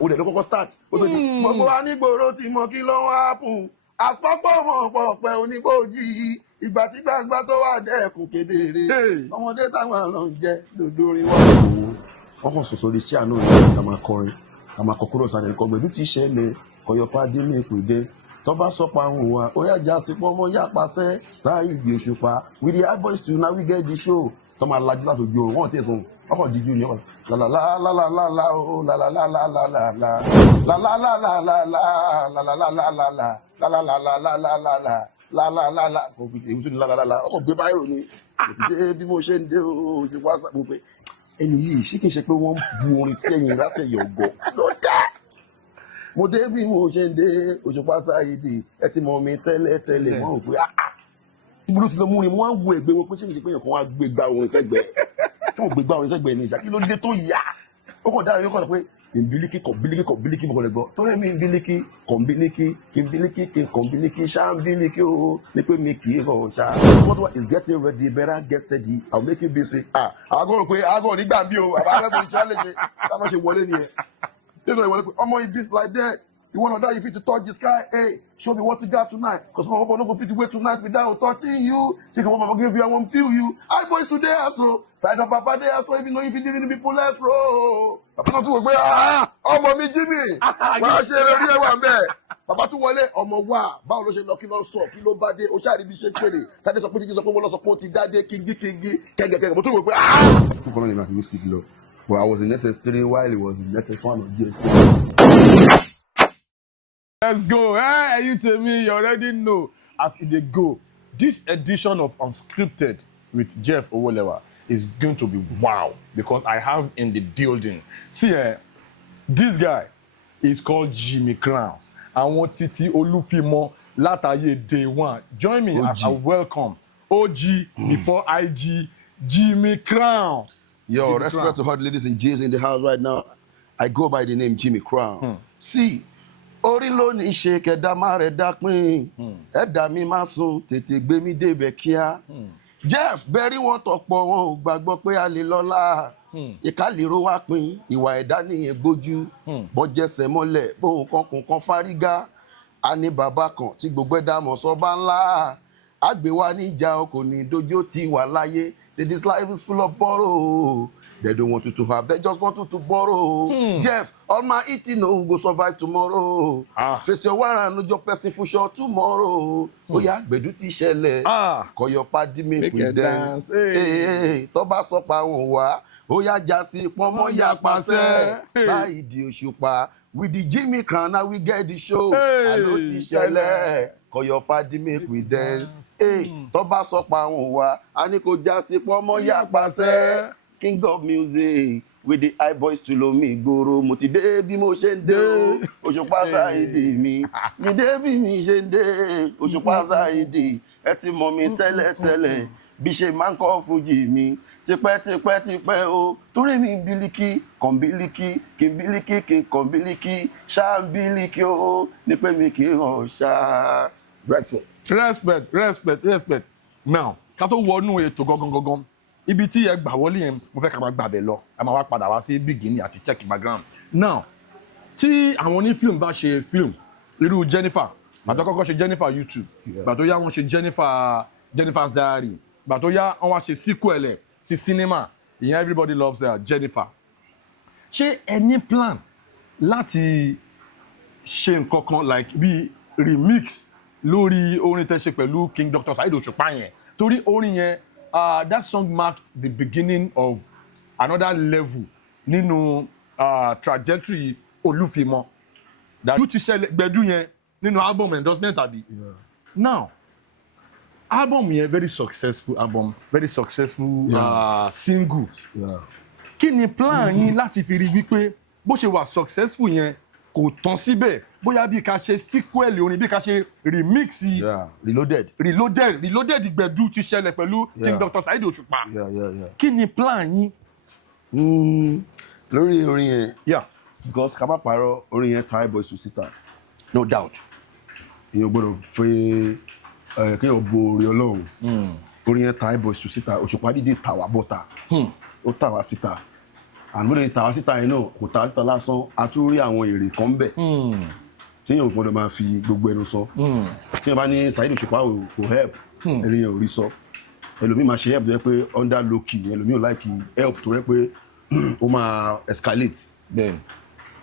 ó dẹ̀ ló kọ́kọ́ start ó tó di gbogbo wa ní gbòòrò tí mo kí ló ń happen àpapọ̀ mọ̀ pọ̀pẹ́ oníbòjì ìgbà tí gbàgbà tó wà dẹ́kun kedere ọmọdé táwọn àlọ́ ń jẹ́ lódórin wá. wọ́n kàn sọ̀sọ̀ lè ṣe àná ìlú ká máa kọrin ká máa kọ́kúrò sáré nǹkan gbẹ̀dú ti ṣẹlẹ̀ kọ̀yọ̀pá dé make we dance tó bá sọ pa òun wa ó yá já sí pọ́nmọ́ yá pàṣẹ Saheed Osupa with the high boys to now we get the show tó máa lajú láti ojú oorun wọ́n ti sùn ọkọ̀ díjú ni ọ̀rọ̀ lálálálálálá o lálálálálálá lálálálálálá lálálálálálá kò fi èyí tó ní lálálálá ọkọ̀ gbé báyìí ni mo ti dé bí mo ṣe ń dé o ṣe wá sá mo pé ẹni yìí ṣé kìí ṣe pé wọ́n bu orin sẹ́yìn látẹ̀yọ̀ gọ̀ ló dá mo dé bí mo ṣe ń dé Osupa Saheed ẹ ti mọ mi tẹ́lẹ̀ mọ́ ò pé ibi ló ti lọ mú ni mo wá ń wo ẹgbẹ́ wọn pé ṣé kìí ṣe pé èèyàn kan wá gbé gbá orin fẹ́gbẹ́ tí wọ́n gbé gbá orin fẹ́gbẹ́ ní ìjà kí ló dé tó yá ó kàn dára ní kọ́ pé ìbílíkì kọ̀bílíkì mo kọ̀ lè gbọ́ torí mi ìbílíkì kọ̀bílíkì kọ̀bílíkì ṣáàbílíkì o ní pé mi kì í rọ̀ ṣá. what one is getting ready better get steady I'll make you busy. àgọ́ rò pé àgọ́ nígbà bí o àbá fẹ́ fi ṣá lè ṣe táwọn ṣe wọlé nìyẹn nínú ìwọlé pé ọmọ ibi like that you wanna die you fit to touch the sky hey show me what you got tonight cause my papa no go fit to wait tonight without touching you think of what mama give you I won't feel you high boys today also side of papa there also even though you fit live in the people less row papa náà tún wò pé ọmọ mi Jimmy wàá ṣe eré rí ẹwà mbẹ bàbá tún wọlé ọmọ wa báwo ló ṣe lọ kí ló sọ kí ló bá dé o ṣáà rí bí ṣe ń pèrè tàbí sọ pé jíjí sọ pé wọn lọ sọ pé ó ti dáadé kíngí kẹgẹkẹgẹ mo tún wò pé school kan náà ni màá fi Wizkid lọ but I was in SS3 while it was in SS1 or GS3. Let's go. Hey, you tell me, you already know. As it go, this edition of Unscripted with Jeff Owolewa is going to be wow because I have in the building. See, this guy is called Jimmy Crown. I want Titi Olufimo Lataye Day One. Join me as I welcome OG before IG, Jimmy Crown. Yo, Jimmy respect Crown. to hot ladies and G's in the house right now. I go by the name Jimmy Crown. See, orí ló ní ṣe kẹdá má rẹ dápín ẹ̀dá mi má sùn tètè gbé mi débẹ̀ kíá Jeff bẹ̀rí wọn tọ̀pọ̀ wọn ò gbàgbọ́ pé a lè lọ́lá ìka lè ro wá pin ìwà ẹ̀dá nìyẹn gbójú bọ́jẹsẹ̀ mọ́lẹ̀ bóun kan fárígá a ní bàbá kan tí gbogbo ẹ̀dá mọ̀ sọ́ba ńlá àgbè wa níjà ọkọ̀ ní dojú ti wà láyé say this life is full of borrow. They don't want you to have, they just want you to borrow. Jeff, all my eating no go survive tomorrow. Face your warrant, no your person for sure tomorrow. Oh yeah, gbẹ̀du ti ṣẹlẹ̀. Call your party make we dance. Hey, tó bá sọ pa òun wá. Oh yeah, jásí pọ́nmọ́ yá pàṣẹ. Saheed Osupa with the Jimmy Crown now we get the show. Àló ti ṣẹlẹ̀. Call your party make we dance. Hey, tó bá sọ pa òun wá. A ní kó jásí pọ́nmọ́ yá pàṣẹ. King of music with the high boys to LUMIX G4 mo ti dé bí mo ṣe ń dé o Osupa Saheed mi dé bí mi ṣe ń dé Osupa Saheed ẹ ti mọ̀ mi tẹ́lẹ̀ bí ṣe máa ń kọ Fuji mi tipẹ́ o torí mi bílíkì kọ̀ǹbílíkì kìǹbílíkì kìǹkọ̀ǹbílíkì ṣáàbílíkì o ní pé mi kì í hàn ṣá. Respect. Now ká tó wọnú ètò gangan ibi tí ẹ gbà wọlé yẹn mo fẹ́ ká máa gbàbẹ̀ lọ a máa wá padà wá sí beginning àti check background. Now tí àwọn oní film bá ṣe film irú Jennifer gbàtọ́ kọ́kọ́ ṣe Jennifer YouTube gbàtọ́ yá wọ́n ṣe Jennifer's Diary gbàtọ́ yá wọ́n wá ṣe sequel ẹ̀ sí cinema ìyẹn everybody loves Jennifer. ṣé ẹ ní plan láti ṣe nǹkan kan like bí remix lórí orin tẹ́ ṣe pẹ̀lú King Dr. Saheed Osupa yẹn torí orin yẹn that song marked the beginning of another level nínú trajectory Olúfimọ that you ti ṣẹlẹ̀ gbẹ̀du yẹn nínú album endorsement àbí. Now album yẹn very successful single. Kí ni plan yín láti fi rí wípé bó ṣe wà successful yẹn kò tán síbẹ̀ bóyá bí ká ṣe sequel orin bí ká ṣe remix reloaded ìgbẹ̀du ti ṣẹlẹ̀ pẹ̀lú King Dr. Saheed Osupa. Kí ni plan yín? Lórí orin yẹn because ká má parọ́ orin yẹn tie boys to síta no doubt èèyàn gbọ́dọ̀ fẹ́ kéèyàn bo orin Ọlọ́run orin yẹn tie boys to síta Osupa dídé tàwa bọ́ta ó tàwa síta àmúlẹ̀ tàwa síta yẹn náà kò tàwa síta lásán a tún rí àwọn èrè kan bẹ̀ tí yẹn ò gbọ́dọ̀ máa fi gbogbo ẹnu sọ tí yẹn bá ní Saheed Osupa kò help ẹni yẹn ò rí sọ ẹlòmíì máa ṣe help tó yẹ pé under low key ẹlòmíì ò like help tó yẹ pé ó máa escalate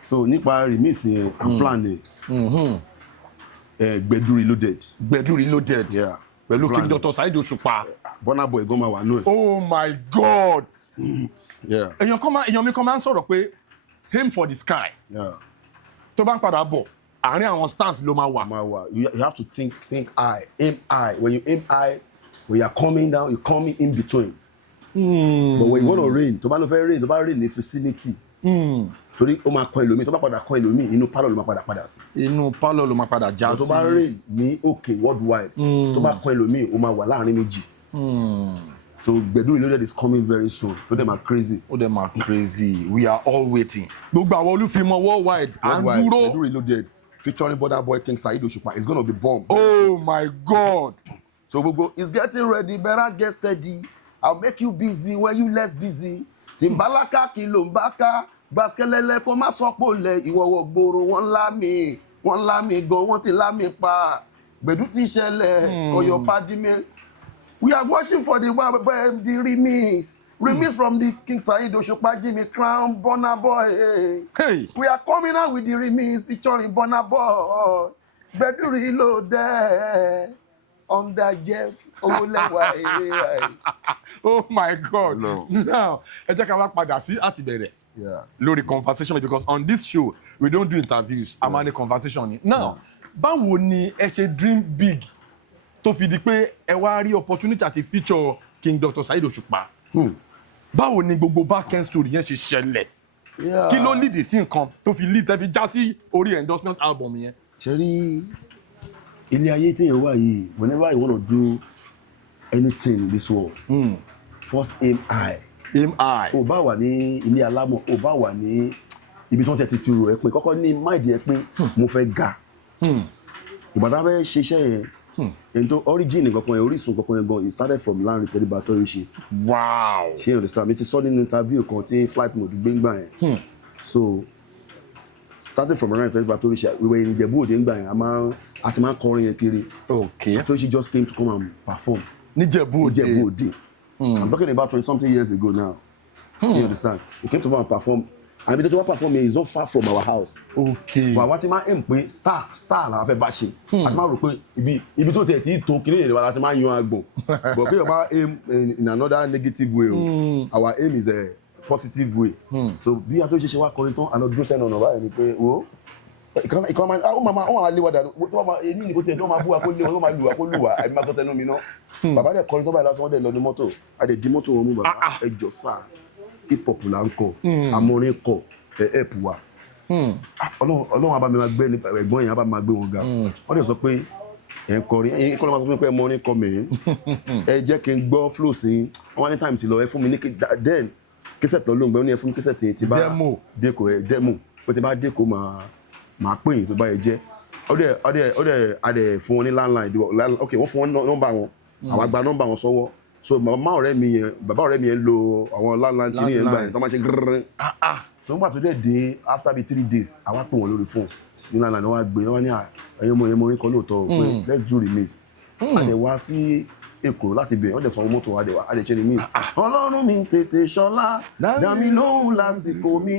so nípa remix yẹn and plan yẹn Gbedu Reloaded pẹ̀lú King Dr. Saheed Osupa Burna Boy gan máa wà nù ẹ̀. Oh my God. èèyàn mi kan máa ń sọ̀rọ̀ pé aim for the sky tó bá ń padà bọ̀ àárín àwọn stars ló máa wà. You have to think high, aim high. When you aim high, when you are coming down, you coming in between. But when you want to rain, tó bá lọ fẹ́ rain, tó bá rain ní vicinity. Torí ó máa kọ ẹlòmíì, tó bá padà kọ ẹlòmíì, inú pálọ̀ ló máa padà sí. Inú pálọ̀ ló máa padà já sí. Tó bá rain ní òkè worldwide, tó bá kọ ẹlòmíì, ó máa wà láàrin méjì. So Gbedu Reloaded is coming very soon. Ó dẹ̀ máa crazy. We are all waiting. Gbogbo àwọn olúfimọ́ worldwide à ń dúró. Gbedu Reloaded featuring Burna Boy King Saheed Osupa is gonna be bomb. Oh my God. So gbogbo it's getting ready, better get steady. I'll make you busy when you less busy. Timbalaka kilo mbaka, baskelele kó má sọ pé lẹ ìwọ̀wọ̀ gbòòrò wọ́n lá mi gan wọ́n ti lá mi pa. Gbedu ti ṣẹlẹ̀ Ọ̀yọ́ padi mi. We are watching for the remix from the King Saheed Osupa Jimmy Crown Burna Boy. Hey. We are coming out with the remix featuring Burna Boy. Gbedu Reloaded under Jeff Owolewa. Oh my God. No. Now, ẹ jẹ́ ká wá padà sí àtìbẹ̀rẹ̀. Lórí conversation because on this show we don't do interviews. A máa ní conversation ni. Now, báwo ni ẹ ṣe dream big tó fi di pé ẹ wá rí opportunity àti feature King Dr. Saheed Osupa? Báwo ni gbogbo backend story yẹn ṣe ṣẹlẹ̀? Kí ló lead sí nǹkan tó fi lead tẹ́ fi já sí orí endorsement album yẹn? Ṣé rí ilé ayé téèyàn wà yìí, whenever you wanna do anything in this world, first aim high. O bá wà ní ilé alámọ̀, o bá wà ní ibi tí wọ́n ti rò ẹ́ pé kọ́kọ́ ní mind yẹn pé mo fẹ́ ga. Ìgbà tá a fẹ́ ṣe iṣẹ́ yẹn, and to origin kankan orísun kankan yẹn gan it started from land Atorise. Wow. Ṣé you understand? Mi ti sọ nínú interview kan tí flight mode gbéngbà yẹn. So started from land Atorise, we were in Ìjẹ̀bú Òde ńgbà yẹn a ti máa ń kọrin yẹn kiri. Okay. Atorise just came to come and perform. Ní Ìjẹ̀bú Òde. I'm talking about 20-something years ago now. You understand? He came to come and perform. And ibi tó ti wá perform here is not far from our house. Okay. But àwa ti máa aim pé star la fẹ́ bá ṣe. A ti máa rò pé ibi tó tẹ̀ tí tó kiri yẹn la ti máa yan agbọ̀n. But kí o bá aim in another negative way our aim is a positive way. So bí a tó ṣe wá kọrin tán àlọ́ dúró sẹ́nu ọ̀nà báyìí ni pé wo ìkan máa ó máa lé wa dànù tó máa èyí ni kò tẹ̀ tó máa bú wa kó lé wa tó máa lù wa kó lù wa àbí máa sọ tẹnu mi náà. Bàbá dẹ̀ kọrin tó báyìí lásán wọ́n dẹ̀ lọ ní mọ́tò a dẹ̀ di mọ́tò wọn mú bàbá ẹjọ́ sáà hip hop là ń kọ amórin kọ help wa Ọlọ́run abá mi máa gbé ẹ̀gbọ́n yẹn abá mi máa gbé wọn ga wọ́n dẹ̀ sọ pé ẹ̀ ń kọrin ẹ̀yin kọ́ ló máa sọ fún mi pé ẹ̀mọ́rin kọ mẹ́rin ẹ jẹ́ kí n gbọ́ flow sí wọ́n wá ní time ti lọ ẹ fún mi ní then kẹsẹ̀tì lọ́lọ́ gbẹ́ ó ní ẹ fún mi kẹsẹ̀tì ti bá dẹ́kọ̀ ẹ dẹ́mò pé ti bá dẹ́kọ̀ máa pè yín tó bá yẹ jẹ́ ọdẹ adẹ fún wọn ní landline ok wọ́n fún wọn nọ́mbà wọn àwọn àgbà nọ́mbà wọn sọ́wọ́ so bàbá ọ̀rẹ́ mi yẹn lo àwọn landline kìíní yẹn gbà yẹn tó máa ṣe gírírín so nígbà tó dẹ̀ dé after be 3 days àwa pè wọ́n lórí fóònù ní landline wọ́n á gbé wọ́n ní ẹ̀yẹ́ mọ orin kan lóòótọ́ pé let's do remix adẹ wá sí Èkó láti bẹ̀rẹ̀ wọ́n dẹ̀ fọwọ́ mọ́tò adẹ ṣe remix. Ọlọ́run mi tètè ṣọlá dá mi lóhùn lásìkò mi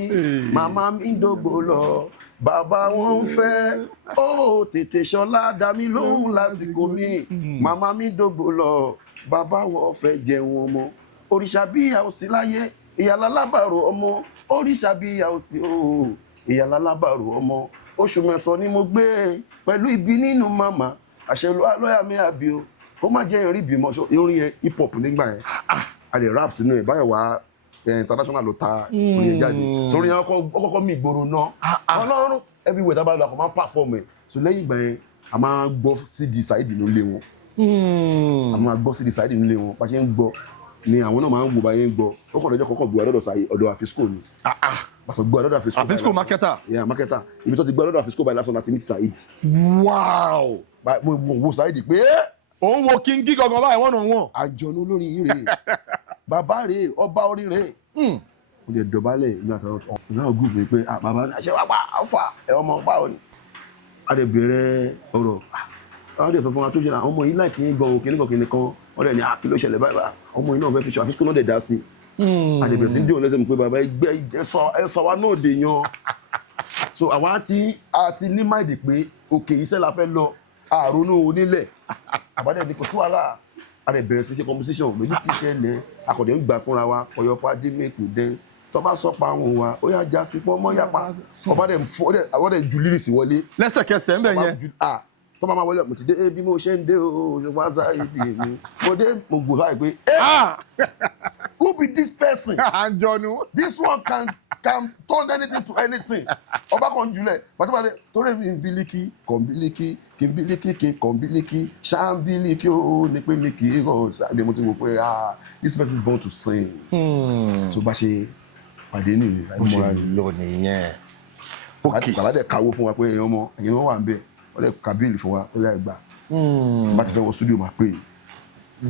màmá mi dógbò lọ bàbá wọn ń fẹ́ ó tètè ṣọlá dá mi lóhùn lásìkò mi màmá mi dógbò lọ bàbá wọn fẹ́ jẹun ọmọ òrìṣà bí ìyá ò sí láyé ìyàlá lábàrò ọmọ òrìṣà bí ìyá ò sí ìyàlá lábàrò ọmọ oṣù mẹ́sàn-án ni mo gbé pẹ̀lú ibi nínú màmá àṣẹ lọ́yà mi àbí o ó má jẹ́ ìrìn ìbímọ orin yẹn hip hop nígbà yẹn a lè rap sínú ẹ̀ báyọ̀ wá international ló ta orin yẹn jáde sórí yẹn ọkọ̀ mi ìgboro náà Ọlọ́run everywhere tábà lọ àkọ́ máa ń perform ẹ̀ so lẹ́yìn ìgbà yẹn a máa ń gbọ́ CD Saheed nílé wọn a máa gbọ́ CD Saheed nílé wọn bá ṣe ń gbọ́ ni àwọn náà máa ń wò bá yẹn ń gbọ́ ó kọ̀ lọ́jọ́ kọ́kọ́ gbọ́ ọ̀dọ̀ Afisco ni bàtọ̀ gbọ́ ọ̀dọ̀ Afisco Afisco marketer marketer ibi tó ti gbọ́ ọ̀dọ̀ Afisco báyìí lásán láti meet Saheed. Wow. mo wo Saheed pé òun wo kíngí gangan báyìí wọ́n náà wọ́n. àjọ̀nú olórin yìí rèé bàbá rèé ọba orin rèé mo dẹ̀ dọ̀bálẹ̀ ní àtàwọn náà group mi pé bàbá ṣe wá pa àfà ẹ ọmọ báwo ni a lè bẹ̀rẹ̀ ọ̀rọ̀ àwọn dẹ̀ sọ fún wa tó jẹ́ ọmọ yìí láì kí n gan kìnnìkan kìnnìkan wọ́n dẹ̀ ní kí ló ṣẹlẹ̀ báyìí ọmọ yìí náà fẹ́ fi ṣe àfikún náà dẹ̀ dá sí a lè bẹ̀rẹ̀ sí díò lẹ́sẹ̀ mi pé bàbá ẹgbẹ́ ẹ̀sọ́ wa náà dè yan so àwa ti ní máìdì pé òkè iṣẹ́ la fẹ́ lọ àrònú onílẹ̀ àbádẹ́ ní kò sí wàhálà a lè bẹ̀rẹ̀ sí ṣe composition méjì tí ṣẹlẹ̀ akọ̀dẹ̀ ń gbà fúnra wa ọ̀yọ́pá dímẹ̀kù dẹ́ tó bá sọ pa àwọn wa ó yà já sí pọ́ mọ́ yapa ọba dẹ̀ ju lírìsì wọlé lẹ́sẹ̀kẹsẹ̀ ń bẹ̀ yẹn tó máa wọlé mo ti dé bí mo ṣe ń dé o ṣùgbọ́n Saheed mi mo dé mo gbò láì pé who be this person this one can turn anything to anything ọba kan jùlẹ̀ pàtàkì torí mi ń bílíkì kọ̀ǹbílíkì kì ń bílíkì kì ń kọ̀ǹbílíkì ṣáàbílíkì ó ní pé mi kì í rọ̀ ṣáàbí mo ti wò pé this person is born to sing so bá ṣe pàdé nìyẹn bó ṣe lọ nìyẹn bàbá dẹ̀ káwó fún wa pé ẹ̀yin ọmọ ẹ̀yin ni wọ́n wà ń bẹ̀ wọ́n dẹ̀ kábíìlì fún wa ó yá ìgbà bá ti fẹ́ wọ studio máa pè é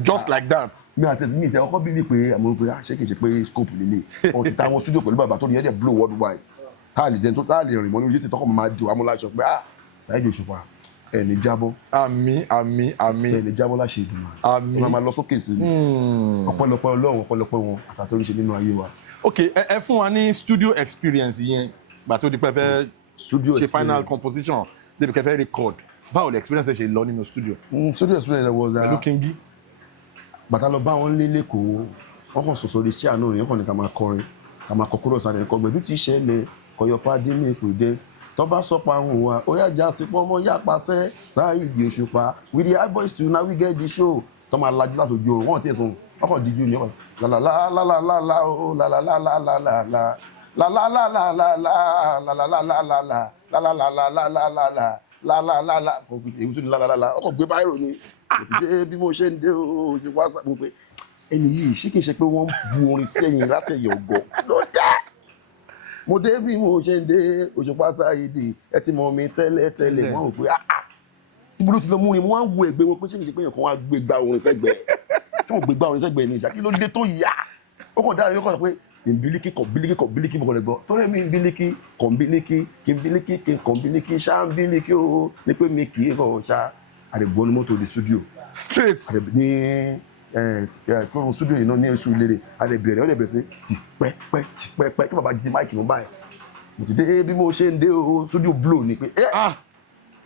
just like that. mi ìtẹ ọkọ bílí pé àmọ́ pé ṣé kìí ṣe pé scope lélẹ̀ ọ̀n ti táwọn studio pẹ̀lú bàbá tó ní ẹ̀dẹ̀ blow worldwide táàlì jẹun tó táàlì rìn mọ́ lórí títí tọkọ̀ máa jò amúláṣọ pé Saheed Osupa ẹ̀ ní jábọ́ àmín ẹ̀ ní jábọ́ láṣẹ ìdùnnú ẹ̀ máa lọ sókè sí i ọ̀pọ̀lọpọ̀ Ọlọ́run ọ̀pọ̀lọpọ̀ wọn àtàtúrí ṣe nínú ayé wa. ok ẹ fún wa ní studio experience yẹn gbà tó di pé fẹ́ ṣe final composition débi kẹfẹ́ record báwo lè experience ṣe lọ nínú studio. studio experience was pẹ̀lú Kingi. bàtà lọ bá wọn lé lẹ́kọ̀ọ́ wọ́n kàn sọ̀sọ̀ lè ṣé àná rẹ̀ wọ́n kàn ní ká máa kọrin ká máa kọ kúrò sáré ẹ̀kọ́ gbẹ̀dú tí ṣẹlẹ̀ kọ̀yọ̀pá dímì kò dé tó bá sọ pa àwọn wa ó yà já sí pọ́ mọ́ yà pàṣẹ Saheed Osupa with the high boys too now we get the show tó máa lajú láti ojú oorun wọ́n ti sùn wọ́n kàn díjú ni wọ́n lálàlálàlàlà ó lálàlálàlàlà lálàlálàlàlà lálàlálàlàlà èyí tó ní lálàlálà ọkọ̀ gbé báyìí ni mo ti dé bí mo ṣe ń dé o ṣe wá sábà pé ẹni yìí ṣé kìí ṣe pé wọ́n bu orin sẹ́yìn látẹ̀yẹ̀ ọgọ́ ló dé mo dé bí mo ṣe ń dé Osupa Saheed ẹ ti mọ mi tẹ́lẹ̀ wọ́n rò pé ibi ló ti lọ mú ni mo wá ń wo ẹgbẹ́ wọn pé ṣé kìí ṣe pé èèyàn kan wá gbé gbá orin sẹ́gbẹ̀ẹ́ tí wọ́n gbé gbá orin sẹ́gbẹ̀ẹ́ ní ìṣá kí ló dé tó yá ó kàn dára ní ọkọ̀ sọ pé ìbílíkì kọ̀bílíkì mo kàn lè gbọ́ torí mi ìbílíkì kọ̀bílíkì kí kọ̀bílíkì ṣáàbílíkì ó ní pé mi kì í rọ̀ ṣá àdègbò ní mọ́tò di studio straight ní kúrò studio yìí náà ní oṣù ìlérè àdèbẹ̀rẹ̀ ó lè bẹ̀rẹ̀ sí tipẹ́pẹ́ tí bàbá jí máìkì mú báyìí mo ti dé bí mo ṣe ń dé o studio blow ni pé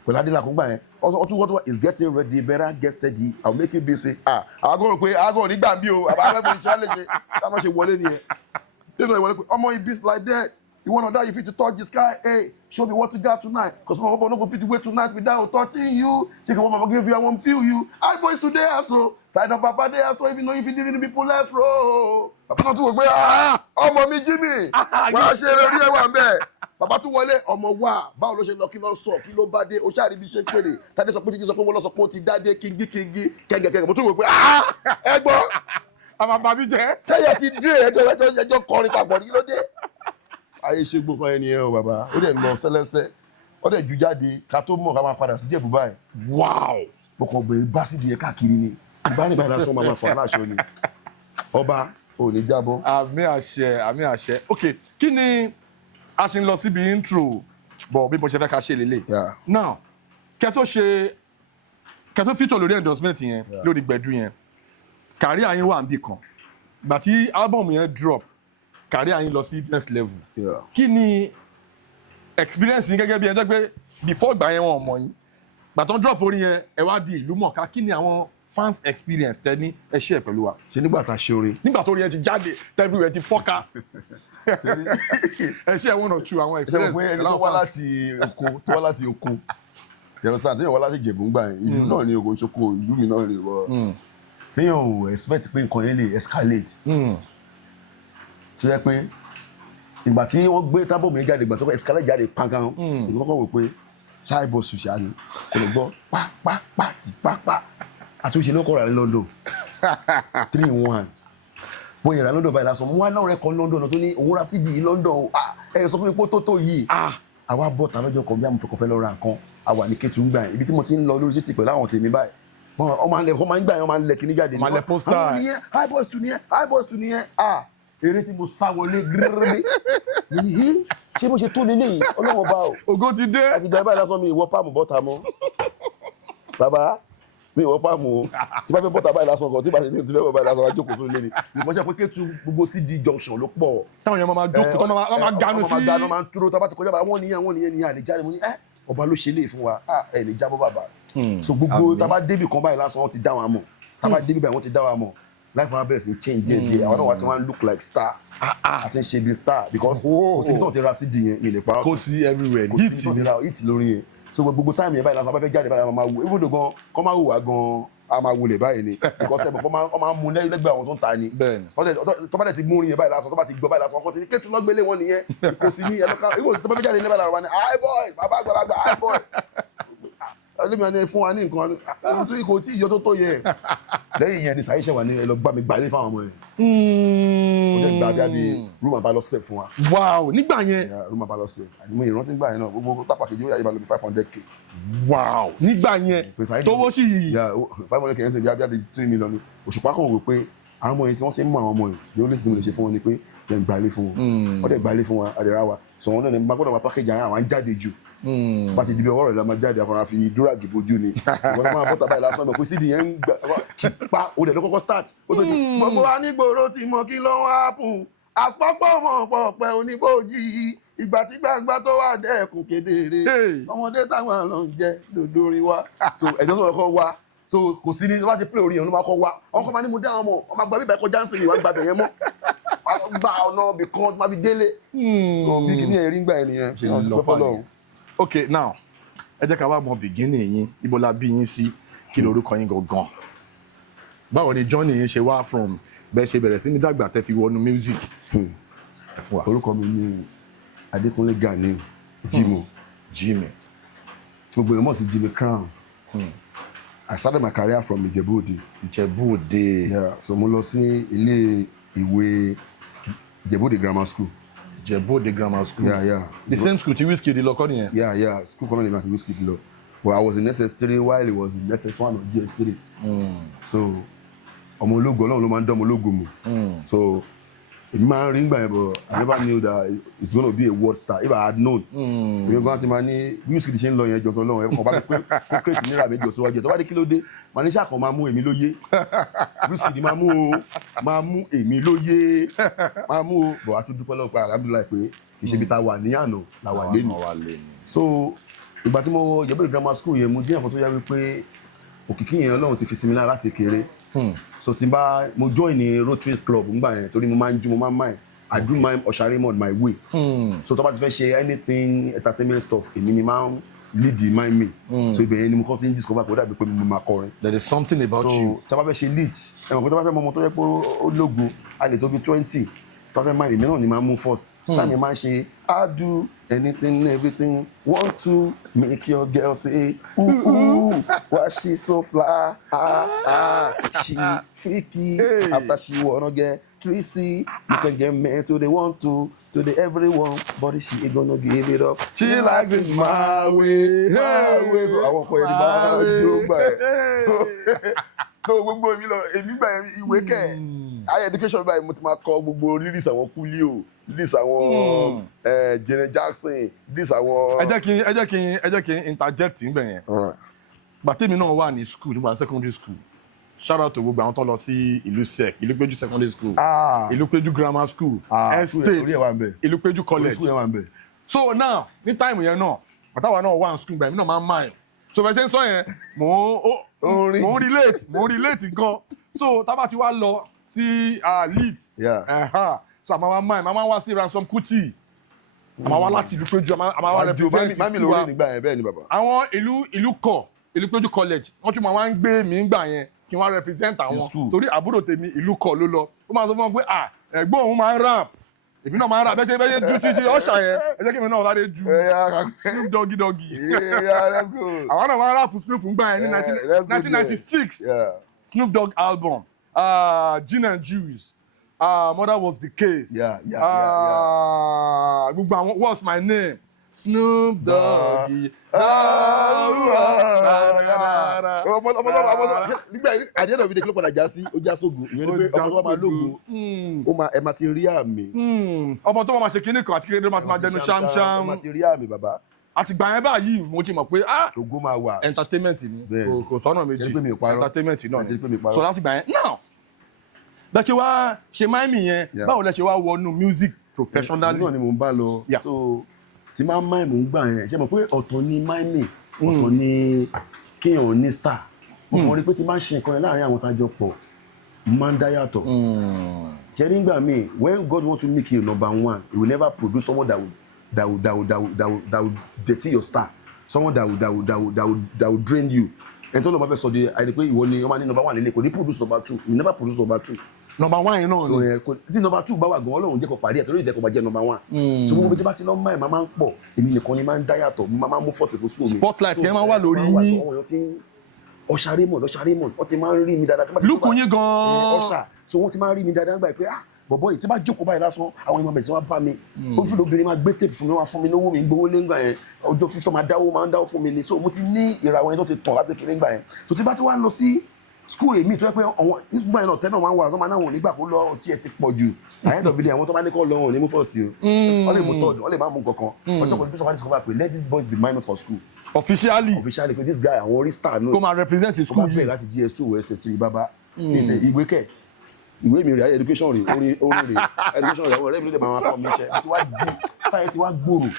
pẹ̀lú adéla kó gbà yẹn ọtún wọ́n is getting ready better get steady I will make you busy àgọ́ rò pé àgọ́ nígbà bí o àbá fẹ́ fi iṣẹ́ lè ṣe táwọn ṣe wọlé nìyẹn nínú ìwọlé pé ọmọ ibi like that you wanna die you fit to touch the sky hey show me what you got tonight cause my papa no go fit wait tonight without touching you she go mama give you I won't feel you high boys today also side of papa dey also even though you fit even be police bro papa náà tún wò pé ọmọ mi Jimmy wàá ṣe eré orí ẹwà ń bẹ bàbá tún wọlé ọmọ wa báwo ló ṣe lọ kí ló sọ kí ló bá dé o ṣáà rí bí ṣe ń pèrè tàdé sọ pé jíjí sọ pé wọn lọ sọ pé ó ti dádé Kingi kẹgẹkẹgẹ mo tún wò pé ẹ gbọ́ àmà bàbí jẹ kẹyẹ ti dé ẹjọ́ kọrin papọ̀ ní kí ló dé ayé ṣe gbogbo ẹni ẹ o bàbá ó dẹ̀ lọ sẹ́lẹ́sẹ́ ó dẹ̀ ju jáde ká tó mọ̀ ká máa padà sí Jẹ̀bú báyìí wow ọkọ̀ ọ̀gbẹ̀rẹ̀ bá sì di ẹ̀ káàkiri ni ìbánibà lásán máa fọ aláṣọ ni ọba ò ní jábọ́. àmì àṣẹ ok kí ni a ti ń lọ síbi intro bọ̀ bí mo ṣe fẹ́ ká ṣe lélẹ̀ now kẹ́tọ́ feature lórí endorsement yẹn lórí gbẹ̀dú yẹn kárí àyín wà níbì kan gbà tí album yẹn drop kárí àyín lọ sí next level kí ni experience yín gẹ́gẹ́ bí ẹni tó gbé before gbà yẹn wọn mọ̀ yín gbà tó ń drop orí yẹn ẹ wá di ìlú mọ̀ọ́ká kí ni àwọn fans experience tẹ ní ẹ share pẹ̀lú wa. ṣe nígbà tá a ṣe orin. nígbà tó rí ẹ ti jáde tẹ́bí rẹ ti fọ́ká ẹ share one or two àwọn experience. ẹ ṣe mọ̀ pé ẹni tó wá láti oko yẹ̀rọ sáà téèyàn wá láti Ìjẹ̀bú ńgbà yẹn ìlú náà ní Ògo Ṣoko ìlú mi náà ní ìwọ téèyàn ò expect pé nǹkan yẹn lè escalate tó yẹ pé ìgbà tí wọ́n gbé tábọ̀ mi jáde ìgbà tó kọ́ escalate jáde pankan ìgbà kọ́kọ́ wò pé ṣáà ìbò ṣùṣà ni kò lè gbọ́ pápá àtúnṣe ló kọ́ ra ní London 3-1 bóyá ra London báyìí lásán mú wá náà rẹ kan London tó ní òun ra CD London ẹ sọ fún mi pé tó yìí àwa bọ̀ tà lọ́jọ́ kan bí amúfẹ́kọ̀fẹ́ lọ ra nǹkan àwa ní Kétu ń gbà yẹn ibi tí mo ti ń lọ lórí títì pẹ̀lú àwọn tèmi báyìí ọmọ máa ń gbà yẹn ọmọ máa ń lẹ kíní jáde máa lẹ pósítà high boys tún nìyẹn eré tí mo sá wọlé gírírírì mi ní ṣé bó ṣe tó lélẹ́yìn ọlọ́wọ́n bá o. ògo ti dé. àti ìgbà báyìí lásán mi ìwọ páàmù bọ́ta mọ́ bàbá mi ìwọ páàmù o tí bá fẹ́ bọ́ta báyìí lásán kan tí bá ṣe ní ìtúlẹ̀ báyìí lásán wá jókòó sórí lé ni nìkan ṣe pé Kétu gbogbo CD junction ló pọ̀. táwọn èèyàn máa jókòó tó máa ganu sí. ọmọ máa ganu máa ń túró tá a bá ti kọjá bá wọn nìyẹn ni àlè jáde mo ní ọba ló ṣe lè fún wa ẹ lè jábọ́ bàbá. so gbogbo tá a bá débì kan báyìí lásán wọ́n ti dá wa mọ̀ tá a bá débì báyìí wọ́n ti dá wa mọ̀ life wa bẹ̀rẹ̀ sí change díẹ̀ àwọn náà wá ti wá ń look like star àti ń ṣe bí star because kò sí ibi tó ti ra CD yẹn mi lè pa kò sí everywhere kò sí ibi tó ti ra hit lórí yẹn so gbogbo time yẹn báyìí lásán bá fẹ́ jáde báyìí máa wo even though gan kọ́ máa wò wá gan a máa wọlé báyìí ni because ẹ̀ kọ́ máa mú lẹ́gbẹ̀ẹ́ àwọn tó ń ta ni tó bá dẹ̀ ti mú orin yẹn báyìí lásán tó bá ti gbọ́ báyìí lásán ọkọ̀ ti ní Kétu lọ́gbẹ́lé wọn nìyẹn kò sí ní ẹlọ́ka even tó bá fẹ́ jáde ní báyìí lásán ni hi boy bàbá àgbàlagbà hi boy olómi ẹni fún wa ní nǹkan ohun tó kò tí ìyọ tó tó yẹ lẹ́yìn yẹn ni Saheed ṣe wà ní ẹlọ gbà mí gbà ní fáwọn ọmọ yẹn ó jẹ́ gbà bí room and parlour set fún wa. wow nígbà yẹn. room and parlour set àdìmọ́ ìrántí gbà yẹn náà gbogbo tápà kejì ó yà ìbálòpọ̀ 500k. wow nígbà yẹn tówó sí yìí. 500k yẹn sì bí abíyá 2 million ni Òṣùpá kan wò pé àwọn ọmọ yẹn tí wọ́n ti ń mú àwọn ọmọ yẹn yóò lè ti mo lè ṣe fún wọn ni pé yẹn gbà ilé fún wọn wọ́n dẹ̀ gbà ilé fún wọn àdẹ̀rà wa sọ wọn náà ní gbọ́dọ̀ wá package ara àwọn jáde jù bá ti di bí ọwọ́ rẹ̀ la máa jáde àfọ̀nà fi dúràgì bojú ni ìwọ́n máa bọ́ta báyìí lásán mọ̀ pé CD yẹn ń gbà pa ó dẹ̀ ló kọ́kọ́ start ó tó di gbogbo wa nígboro ti mọ kí ló ń hápùn àpapọ̀ mọ̀ pọ̀pẹ́ oníbòjì ìgbà tí gbàgbà tó wà dẹ́kun kedere ọmọdé táwọn lọ ń jẹ lòdòrin wa so ẹ̀jọ́ sọ̀rọ̀ kọ́ wa so kò sí ní wọ́n ti pé orí yẹn ló máa kọ́ wa ọkọ̀ máa ní mo dá ọmọ ọmọ àgbà bíbá ẹ̀kọ́ jáǹsì ìwà gbàgbẹ̀ yẹn mọ́ gba ọ̀nà ibì kan máa fi délé so bí kìíní ẹ̀rí ń gbà ènìyàn ṣe lọ fọlọ́. okay now ẹ jẹ́ ká wá mọ beginning yín ibo la bí yín sí kí lorúkọ yín gangan báwo ni journey yín ṣe wá from bẹ́ẹ̀ ṣe bẹ̀rẹ̀ sí ní dàgbà tẹ́ fi wọnú music. orúkọ mi ni Adékúnlé Ganiu Jimo tí gbogbo èèyàn mọ̀ sí Jimmy Crown. I started my career from Ìjẹ̀bú-Òde. Yeah, so mo lọ sí ilé ìwé Ìjẹ̀bú-Òde grammar school. Ìjẹ̀bú-Òde grammar school. Yeah. The same school tí Wizkid lọ kọ́ nìyẹn. Yeah. School kan náà ni àti Wizkid lọ. But I was in SS3 while he was in SS1 or GS3. So ọmọ ológo Ọlọ́run ló máa ń dán ọmọ ológo mu. So èmi máa ń rí ngbà yẹn but I never knew that it's gonna be a world star if I had known. èmi gan ti máa ní Wizkid ṣe ń lọ yẹn jọ̀tọ̀ lọ́wọ́ ẹ̀kọ́ bá mi pé ó kírètì náírà méjì ọ̀ṣọ́wájú ẹ̀ tó bá dé kí ló dé màá ní sàkàn máa mú èmi lóye Wizkid máa mú èmi lóye máa mú o but a tún dúpẹ́ lọ́wọ́ pé alhamdulilayi pé ìṣèbí ta wà ní àná la wà lẹ́nu. so ìgbà tí mo Ìjẹ̀bú-Òde grammar school yẹn mo jẹ́ ẹ̀kọ́ tó yá wípé òkìkí yẹn Ọlọ́run ti fi sinmi lára láti kékeré. So tí mo join ní Rotary Club ngbà yẹn torí mo máa ń mime I do mime ushering on my way. So tó bá ti fẹ́ ṣe anything entertainment stuff èmi ni máa ń lead the mime me. So ibẹ̀ yẹn ni mo kọ́ ti ń discover pé ó dàbí pé mo máa kọrin. There is something about you. So tí a bá fẹ́ ṣe lead ẹ̀wọ̀n pé tó bá fẹ́ mọ ọmọ tó yẹ pé ó lógo a lè tó bí 20 tó fẹ́ mime èmi náà ni máa mú first. Táyà máa ń ṣe I do anything everything want to make your girl say ooh why she so fly she freaky after she wanna get 3C you can get men to the want to the everyone but she ain't gonna give it up she likes it my way so àwọn ọkọ yẹn ni máa jó gbà ẹ so gbogbo èmi gbà ìwé kẹ higher education báyìí mo ti máa kọ gbogbo lyrics àwọn Coolio lyrics àwọn Janet Jackson lyrics àwọn. ẹ jẹ́ kí n interject níbẹ̀ yẹn gbàtẹ́mi náà wà ní school nígbà secondary school shout out to gbogbo àwọn tó lọ sí ìlú sec Ìlúpéjú secondary school Ìlúpéjú grammar school estate Ìlúpéjú college so now ní time yẹn náà bàtàwà náà wà ní school gbà mí náà máa ń mime so bẹ́ẹ̀ ṣe ń sọ yẹn mò ń relate gan so tábà ti wá lọ sí lead so àmà wá mime àmà wá sí Ransom Kuti àmà wá láti Ìlúpéjú àmà wá represent mami lórí nígbà yẹn bẹ́ẹ̀ ni bàbá. àwọn ìlú kọ Ìlúpéjú college wọ́n tún máa wá ń gbé mi ńgbà yẹn kí wọ́n represent àwọn torí àbúrò tèmi ìlú kọ ló lọ ó máa sọ fún wọn pé ẹ̀gbọ́n òun máa ń rap èmi náà máa ń rap bẹ́ẹ̀ ju títí ọ̀ṣà yẹn ẹ jẹ́ kí èmi náà sáré ju Snoop Doggy àwọn náà máa ń rap Snoop ńgbà yẹn ní 1996 Snoop Dogg album Gin and Juice Mother Was the Case gbogbo àwọn What's My Name Snoop Dogg. Nígbà àjẹ́nà òbí de kí ló padà já sí ó já sógo ìyẹn ni pé ọmọ tó bá máa lógo ẹ máa ti rí àmì. Ọmọ tó bá máa ṣe kinní kan àti kékeré máa ti máa dẹnu ṣámṣám. ó máa ti rí àmì bàbá. Àtìgbà yẹn báyìí mo ti mọ̀ pé ògo máa wà. entertainment ni kò sọ́nà méjì entertainment náà ni so látìgbà yẹn now bẹ́ẹ̀ ṣe wá ṣe máìmì yẹn báwo lẹ ṣe wá wọnú music professionally. náà ni mò ń bá lọ so tí máa ń máìmì ń gbà yẹn ṣe mọ̀ pé ọ̀tọ̀ ni máìmì ọ̀tọ̀ ni kéèyàn ní star mo rí pé tí máa ń ṣe nǹkan yẹn láàrin àwọn tájọ pọ̀ máa ń dá yàtọ̀. ṣe nígbà míì when God want to make you number one he will never produce someone that will dirty your star, someone that will drain you. And tó lọ bá fẹ́ sọ de àìní pé ìwọ ni ọmọ ní number one lélẹ̀ kò ní produce number two, you never produce number two. Number one yẹn náà ni. Tí number two bá wà gan Ọlọ́run jẹ́ kó parí ẹ̀ torí ìdẹ́kọ̀ bá jẹ́ number one. So gbogbo bí bá ti lọ máa ń pọ̀ èmi nìkan ni máa ń dá yàtọ̀ mo máa ń mú first for school mi. Spotlight yẹn máa wà lórí yín. Ọ̀ṣà Raymond wọ́n ti máa ń rí mi dáadáa. Lùkùn yín gan-an. Ọ̀ṣà so wọ́n ti máa ń rí mi dáadáa nígbà pé bọ̀bọ̀ yìí tí bá jókòó báyìí lásán àwọn ìmọ̀ bẹ̀rẹ̀ sí wá bá mi ó fi lóbìnrin máa gbé tape fún mi wá fún mi lówó mi gbowó lé ńgbà yẹn ọjọ́ fífọ́ máa ń dáwó fún mi ni so mo ti ní ìràwọ̀ yẹn tó ti tàn láti kéré ńgbà yẹn so tí bá ti wá lọ sí school èmi tó yẹ pé àwọn nígbà yẹn náà tẹ́ náà máa ń wà tó máa náwọn nígbà kó lọ tí ẹ ti pọ̀ jù àyẹ̀dọ̀ bíi àwọn tó bá ní kọ́ lọ́wọ́ ní mú fọ́ sí o wọ́n lè mú tọ́jú wọ́n lè má mú kankan ọjọ́ kan ní pẹ́sọ̀ wá discover pé let this boy be minor for school. Officially pé this guy àwọn orí star náà kó máa represent his school yìí láti GS2 wọ SS3 bàbá ìwé kẹ̀ ìwé mi rẹ̀ education rẹ̀ orin rẹ̀ education rẹ̀ ọ̀rẹ́ mi lè máa kọ́ mi iṣẹ́ ti wá di táyé ti wá gbòòrò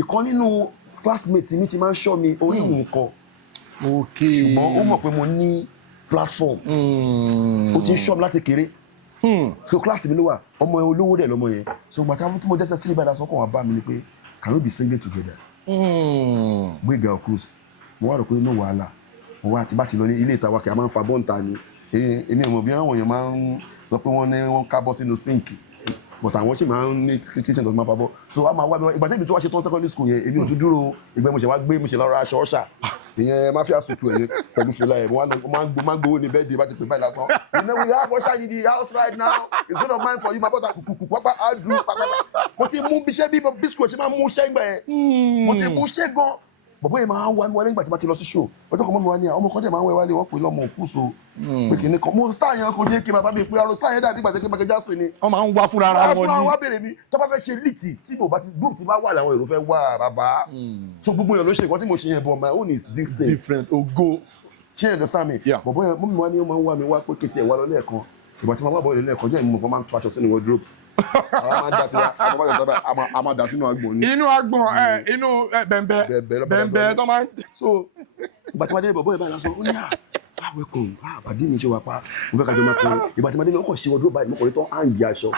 ìkan nínú classmate mi ti máa ń ṣọ́ mi orí nǹkan ṣùgbọ́n ó mọ̀ pé mo ní platform ó ti ń ṣọ́ mi láti kéré so class mi ló wà ọmọ olówó dẹ̀ lọ́mọ yẹn so gbàtà tí mo dẹ́sẹ̀ sílẹ̀ báyìí lásán kàn wá bá mi ni pé can we be singing together gbé girl cruise mo wá rò pé inú wàhálà mo wá àti bá ti lọ ní ilé ìtawà kí a máa ń fa bọ́ǹta ni èmi ò mọ̀ bí àwọn èèyàn máa ń sọ pé wọ́n kábọ́ sínú sink but àwọn sì máa ń ní kitchen tó máa fa bọ́ so a máa wá bí ìgbà tẹ́bi tó wá ṣe tán secondary school yẹn èmi ò tún dúró ìgbà mo ṣe wá gbé mo ṣe lọ ra aṣọ ọ̀ṣà ìyẹn mafia sutu ẹ̀yẹ pẹ̀lú fìlà ẹ̀ mo máa ń gbowó ní bẹ́ẹ̀dì bá ti pè báyìí lásán you know we have ọ̀ṣà in the house right now it's good of mine for you my brother kùkùkù pápá àdùn pápá mo ti mú bíṣẹ́ bí biscuit ṣe máa mú ṣẹ́ ìgbà yẹn mo ti mú ṣẹ́ gan bọ̀bọ̀ yìí máa ń wá mi wálé nígbà tí bá ti lọ sí show ọjọ́ kan mọ́ mi wá ní ọmọ kan dẹ̀ máa ń wá wálé wọ́n pè lọ́mọ òkú so pé kìíní kan mo star yẹn kò ní kí bàbá mi pé arọ star yẹn dàbí ìgbà tí Michael Jackson ni. wọ́n máa ń wá fúnra ara wọn ni. wọ́n á bèrè mi tó bá fẹ́ ṣe lítì tí mo bá ti group tí bá wà láwọn èrò fẹ́ wà bàbá so gbogbo yẹn ló ṣe nǹkan tí mo ṣe yẹn but my own is different ogo. ṣé ẹ̀ understand me bọ̀bọ̀ yẹn mọ́ mi wá ní ó máa ń wá mi wá pé kí n tiẹ̀ wá lọ lẹ́ẹ̀kan ìgbà tí mo wá bọ̀ lẹ́ẹ̀kan jẹ́ ìmọ̀ fún máa ń tó aṣọ sínú wardrobe a máa dà sínú agbọ̀n ni. inú agbọ̀n inú bẹ̀m̀bẹ̀ tó máa ń. so ìgbà tí wọ́n dé bọ̀bọ̀ yẹn báyìí lásán ó ní welcome àbàdí mi ṣe wà pa mo fẹ́ kájọ máa kọrin ìgbà tí wọ́n dé lọ́kọ̀ ṣe wardrobe báyìí mo kọrin tán áǹgì aṣọ.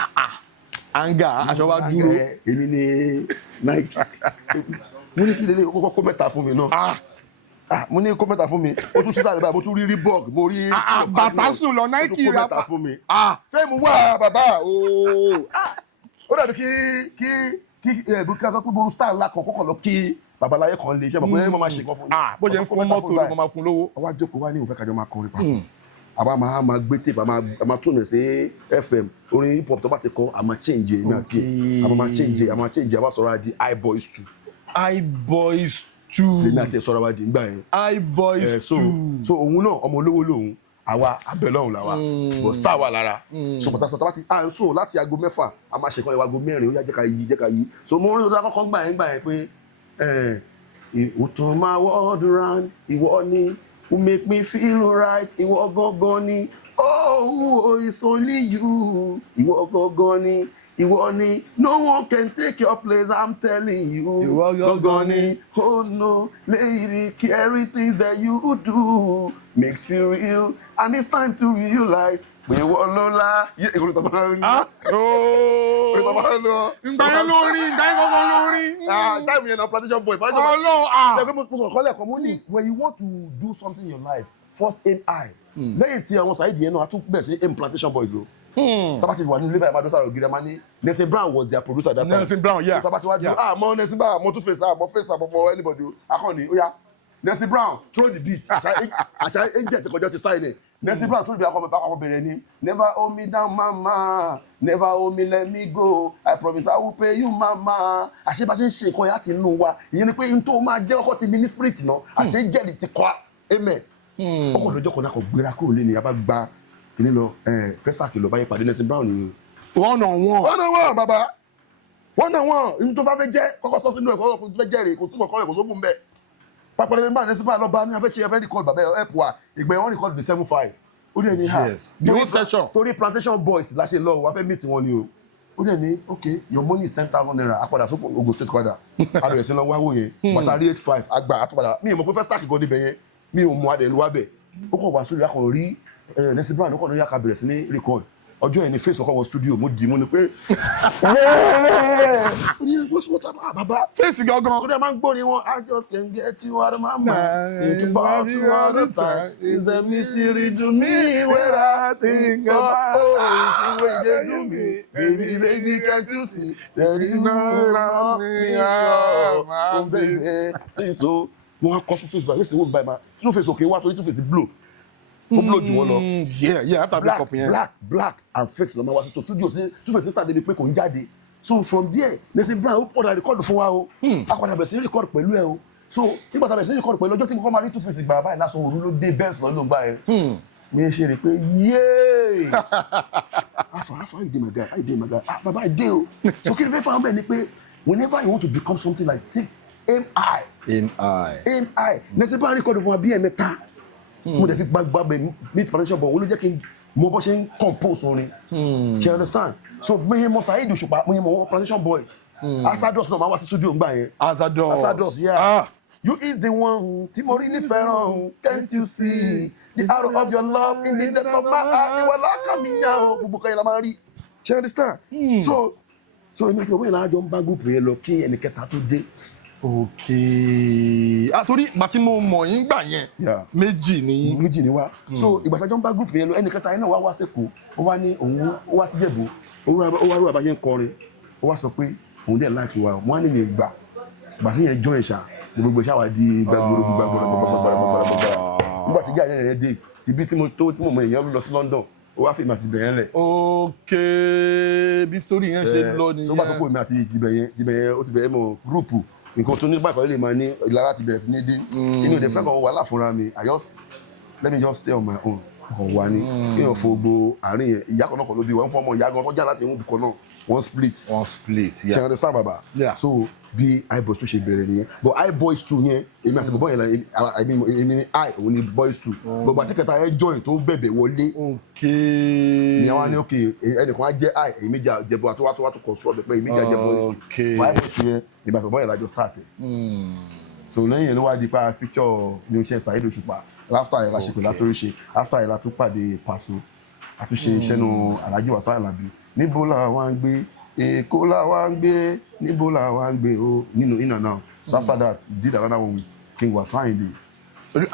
aṣọ wa dúró. èmi ni Nike mo ní kí lè kọ́kọ́ kó mẹ́ta fún mi náà. mo ní kó mẹ́ta fún mi o tún sísàlẹ̀ báyìí mo tún rí Reebok mo rí. bàtà sùn lọ Nike rà pa fún mi. fẹ́ẹ̀mù wà bàbá ó dàbí kí akọ́kọ́ gbogbo star ńlá kan kọ́kọ́ lọ kí babaláyé kan lè ṣe bàbá yẹn máa ṣe kan fún mi. bó jẹ́ ń fún mọ́tò ló máa fún lówó. ọwọ́ àjọkọ̀ wa ní òun fẹ́ kájọ máa kọrin papọ̀ àbá máa gbé tape àmà túnẹ̀ sí FM orin hip hop tó bá ti kọ́ àmà change èmi àti àmà change àbá sọ̀rọ̀ àdí iBoys 2. iBoys 2. lèmi àti sọ̀rọ̀ àdí ńgbà yẹn. iBoys 2. so òun náà ọmọ olówó lòun àwa abẹ́lọ́hùn làwa but star wà lára so pàtàkì sọ̀tà bá ti à ń sùn láti aago 6 a máa ṣèkan ìwà aago 4 ó yá jẹ́ ká yí so mo rí ọdún akọ́kọ́ gbà yẹn pé you turn my world around ìwọ ni who make me feel right ìwọ gangan ni oh it's only you ìwọ gangan ni ìwọ ni no one can take your place I'm telling you ìwọ gangan ni oh no lady everything that you do makes it real and it's time to realize pé wọ́n lọ́la ìwọ tó máa ń lọ. ìwọ tó máa ń lọ. ìgbà yẹn kọ́kọ́ lórí. táìmù yẹn na plantation boy. ọlọ́run mo sọ kọ́lẹ̀ kan mo ní when you want to do something in your life first aim high. lẹ́yìn tí àwọn Saheed yẹn náà a tún bẹ̀rẹ̀ sí aim plantation boys o. tábà ti wà ní ilé báyìí máa dọ́ sára ògiri ẹ̀ máa ní Nelson Brown was their producer that time. Nelson Brown yeah. tábà ti wá dúró mọ Nelson Brown mọ two face mọ anybody o akọni ó yá Nelson Brown throw the beat àṣà angel ti kọjá ti sign ẹ̀ Nessie Brown tún bí akọ bẹ̀rẹ̀ ni never hold me down mama never hold me let me go I promise I will pay you mama àṣebàṣe ń ṣe nǹkan yẹn láti inú wa ìyẹn ni pé n tó máa jẹ́ ọkọ ti ní spirit náà àṣẹ jẹ́rìí ti kọ́ amen ọkọ̀ òdòjọ́ kan náà kò gbéra kúrò lé ní yaba gba kìíní lọ festac lọ báyìí pàdé Nessie Brown nìyẹn. one on one bàbá one on one n tó fà fẹ́ jẹ́ kọ́kọ́ sọ sínú ẹ̀kọ́ ọ̀rọ̀ kò fẹ́ jẹ́rìí kò súnmọ́ kọ́rẹ́ kò sógun bẹ́ẹ̀ pápẹ́rẹ́ mi bá Nessie Brown lọ bá ní afẹ́ ṣe ẹfẹ́ record bàbá ẹ̀ wa ìgbẹ́ wọn record the 7-5 ó dẹ̀ ní ha the whole session torí plantation boys la ṣe lọ wà fẹ́ meet wọn ni o ó dẹ̀ ní okay your money is 10,000 naira àpàdà sóko Ogun State padà abẹ̀rẹ̀ sí lọ wáwó yẹn bàtàrí 8-5 àgbà àtúpadà mi ò mọ̀ pé first stack gan níbẹ̀ yẹn mi ò mọ adẹ̀ ló wá bẹ̀ ó kàn wá sórí akọ̀rọ̀ rí Nessie Brown ó kàn lórí àkàbẹ̀rẹ̀ sí ní record ọjọ́ yẹn ni face ọkọ̀ wọ studio mo dì í mú ni pé ó ní what's up bàbá face gangan ó dẹ̀ máa ń gbóni wọn I just can't get you out of my mind think about you all the time it's a mystery to me when I think about the way they do me baby can't you see that you know me oh baby say so mo wá kọ́ fún face báyìí lẹ́sìn wọ́n báyìí máa two face òkè wá torí two face ti blow ó blow jù wọ́n lọ after break up yẹn black and face lọ́mọ wá sí tó studio tí two face sísá débi pé kò ń jáde so from there Nessie Brown ó pọ̀dà record fún wa o akọ̀dà bẹ̀rẹ̀ sí record pẹ̀lú ẹ o so nígbà tá a bẹ̀rẹ̀ sí record pẹ̀lú ọjọ́ tí mo kọ́ máa rí two face gbàrà báyìí lásán òru ló dé bẹ́ẹ̀sì lọ́dún gbà ẹ mi ṣe rè pé yéé afa you dey my guy baba I dey o so kí ni fẹ́ fún àwọn bẹ́ẹ̀ ni pé whenever you want to become something like think aim high Nessie Brown record fún wa bí ẹ̀mẹ́ta mo dẹ̀ fi gbàgbà bẹ̀ meet potential but wọ́n ló jẹ́ kí n mọ bọ́ ṣe ń compose orin you understand so mo yẹ mọ Saheed Osupa mo yẹ mọ potential boys Asados náà máa wá sí studio ńgbà yẹn Asados yeah you is the one tí mo rí ní fẹ́ràn can't you see the arrow of your love in the depth of my heart ìwà lákàmìyàn o gbogbo kan yẹn la máa rí you understand so èmi àti ọ̀wé ìlànà àjọ ń bá group yẹn lọ kí ẹnì kẹta tó dé. Torí ìgbà tí mo mọ̀ yín gbà yẹn méjì ni wá so ìgbà tájọ́ ń bá group yẹn lọ ẹnì kẹta yẹn náà wá sẹ́kọ̀ọ́ ó wá ní òun ó wá sí Jẹ̀bú ó wá rí àbáyé ń kọrin ó wá sọ pé òun dẹ̀ láìkí wa wọ́n á ní mi gbà tí yẹn jọ ẹ̀ṣà ní gbogbo ìṣàwà di gbàgbọ́rọ̀ nígbà tí jáde yẹn dé ti bí tí mo mọ èèyàn lọ sí London ó wá fi ìmọ̀ àti bẹ̀yẹn lẹ̀. bí story yẹn ṣe lọ nìyẹn. sọ bá tó kó èmi àti ìbẹ̀yẹn ó ti bẹ̀yẹn mọ̀ gúrùpù nǹkan tó nígbà kan lè máa ní ìlara ti bẹ̀rẹ̀ sí ní dé inú ìdẹ fẹ́ kan wà láfúnra mi let me just stay on my own ọkọ̀ wà ní kéèyàn fo gbogbo àárín yẹn ìyá kan náà kọ̀ ló bí wọ́n fọ́ ọmọ ìyá gan tó já láti ìwọ̀n kan náà wọ́n split ṣe ọdẹ sáà bàbá so bí iBoys 2 ṣe bẹ̀rẹ̀ nìyẹn but iBoys 2 yẹn èmi àti bọ̀bọ̀ yẹn èmi òun ni Boys 2 gbogbo àti kẹta ẹ join tó bẹ̀bẹ̀ wọlé ni àwọn ní ok ẹnìkan á jẹ́ i èmi jà jẹ̀bọ̀ àti wá tó construct pé èmi jà jẹ́ Boys 2 iBoys 2 yẹn èmi àti bọ̀bọ̀ yẹn lájọ start so lẹ́yìn yẹn ló wá di pa feature ní oṣù Saheed Osupa after yẹn la ṣe pẹ̀lú Atorise after yẹn la tún pàdé Paso àtúnṣe iṣẹ́ nu Alhaji Wasiu Alabi níbo la wá ń gbé Èkó la wá ń gbé níbo la wá ń gbé o nínú In and Out so after that did another one with King Wasiu Ayinde.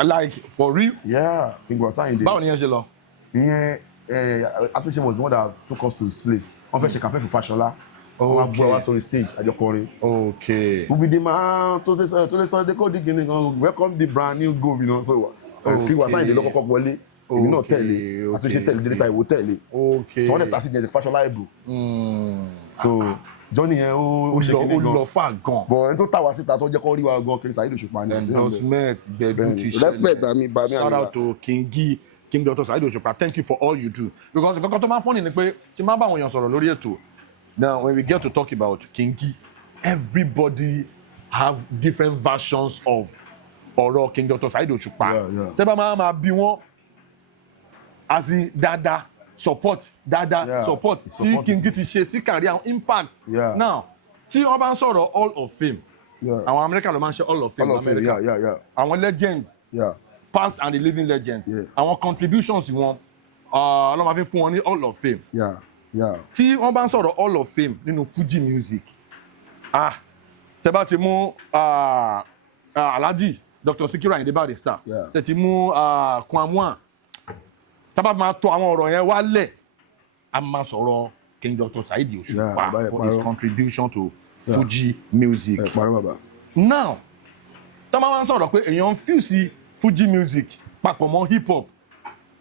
Like for real? Yeah, King Wasiu Ayinde. Báwo ni yẹn ṣe lọ? Ìyẹn Atorise was the one that took us to his place wọ́n fẹ́ ṣe campaign for Fashola wọ́n wá gbọ́ wá sórí stage àjọkọrin. Wúbi di máa tó lè sọ de kó di gini kan welcome the brand new governor so King Wasiu Ayinde ló kọ́kọ́ wọlé èmi náà tẹ̀lé àtúnṣe tẹ̀lé délẹ́ta ìwò tẹ̀lé so wọ́n lè ta sí ní ẹ̀jẹ̀ Fashola ẹ̀bù so Johnny yẹn ó ṣe kíní gan ó lọ fà gan bọ̀ ẹni tó tà wá síta tó jẹ́ kó rí wa gan King Saheed Osupa ní endorsement gbẹ̀dú ti ṣẹlẹ̀ respect bami shout out to King Dr. Saheed Osupa thank you for all you do because nǹkan tó máa ń fọ́nì ni pé tí máa bá àwọn èèyàn sọ̀rọ̀ lórí ètò now when we get to talk about Kingi everybody have different versions of ọ̀rọ̀ King Dr. Saheed Osupa tẹ́ bá máa bí wọ́n as in dada support support tí Kingi ti ṣe sí career impact now tí wọ́n bá ń sọ̀rọ̀ Hall of Fame àwọn America ló máa ń ṣe Hall of Fame America àwọn legends past and the living legends àwọn contributions wọn ló máa fi fún wọn ní Hall of Fame tí wọ́n bá ń sọ̀rọ̀ Hall of Fame nínú Fuji music tẹ́ bá ti mú Alhaji Dr. Sikiru Ayinde Barrister tẹ́ ti mú Kwamwan tábà máa tọ àwọn ọ̀rọ̀ yẹn wálẹ̀ a máa sọ̀rọ̀ King Dr. Saheed Osupa for his contribution to Fuji music. Now tá máa ń sọ̀rọ̀ pé èèyàn ń fuse Fuji music papọ̀ mọ́ hip hop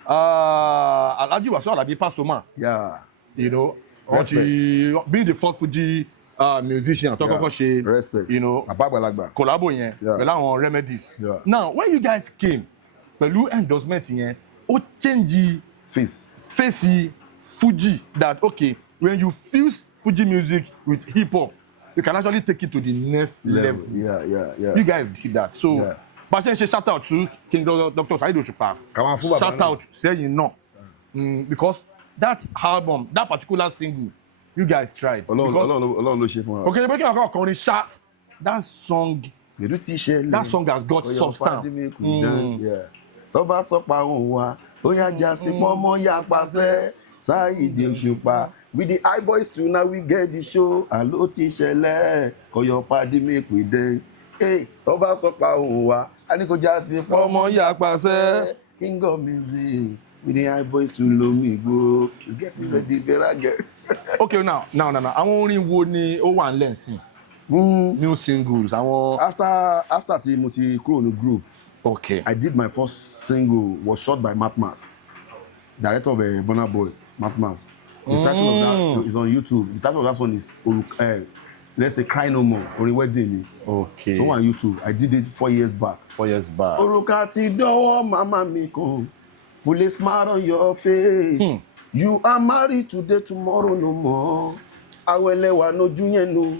Alhaji Wasiu Alabi Pasuma. Yeah. You know, Respect. being the first Fuji musician tó kọ́kọ́ ṣe. Respect. You know, collabo yẹn pẹ̀lú àwọn remedies. Yeah. Now when you guys came pẹ̀lú endorsement yẹn ó change face Fuji that okay when you fuse Fuji music with hip hop you can actually take it to the next level. Yeah. You guys did that. So Bashe say shout out to King Dr. Saheed Osupa. Shout out sẹ́yìn náà. Because that album, that particular single, you guys tried. Ọlọ́run ló ṣe fún wa. Okay, breaking our kọrin ṣá. That song has got substance. Tó bá sọ pa òun wa, ó yá já sí pọ́nmọ́ yá pàṣẹ, Saheed Osupa. With the high boys too now we get the show. Àló ti ṣẹlẹ̀, kọ̀yọ̀ pàdé make we dance. Hey, tó bá sọ pa òun wa, a ní kó já sí pọ́nmọ́ yá pàṣẹ. King of music. With the high boys to LUMIX G4. It's getting ready, better get. Okay, now. Àwọn orin wo ni ó wà nílẹ̀ nsìn? New singles. After tí mo ti kúrò ní group. Okay. I did my first single was shot by Matmas, director of Burna Boy, Matmas. The title of that is on YouTube. The title of that one is let's say Cry No More, Orin Wedding. Okay. So on YouTube. I did it 4 years back. Orúkà ti dọ́wọ́ mama mi kan. Put a smile on your face. You are married today, tomorrow no more. Awelewa no junior no.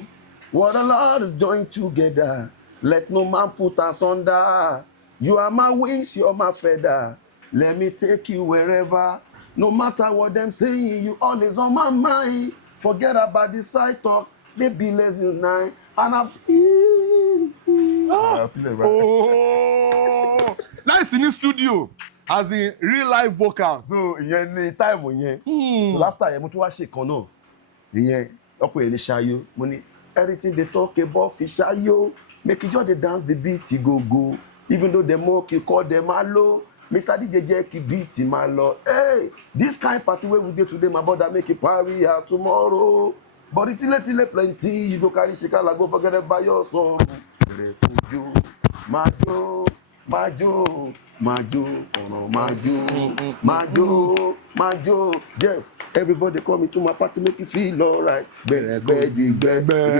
What the Lord is joined together. Let no man put us under. You are my wings, you are my feather. Let me take you wherever. No matter what them saying, you always on my mind. Forget about the side talk. Maybe let's unite. And I feel it, right? Oh, nice in the studio. As in real live vocals. So ìyẹn ní time yẹn. So after yẹn mo tún wá ṣe kan náà. Ìyẹn ọ̀pọ̀ yẹn ní ṣayó. Mo ní everything they talk about fi ṣayó. Make you just dey dance the beat go. Even though dem mock you call dem alo. Mr. DJ jẹ́ kí beat máa lọ. Hey, this kind party wey we dey today my brother make you party out tomorrow. But tile plenty you go carry shikala go forget about your song. Majo, Jeff. Everybody come into my party, make you feel alright. Beg. If you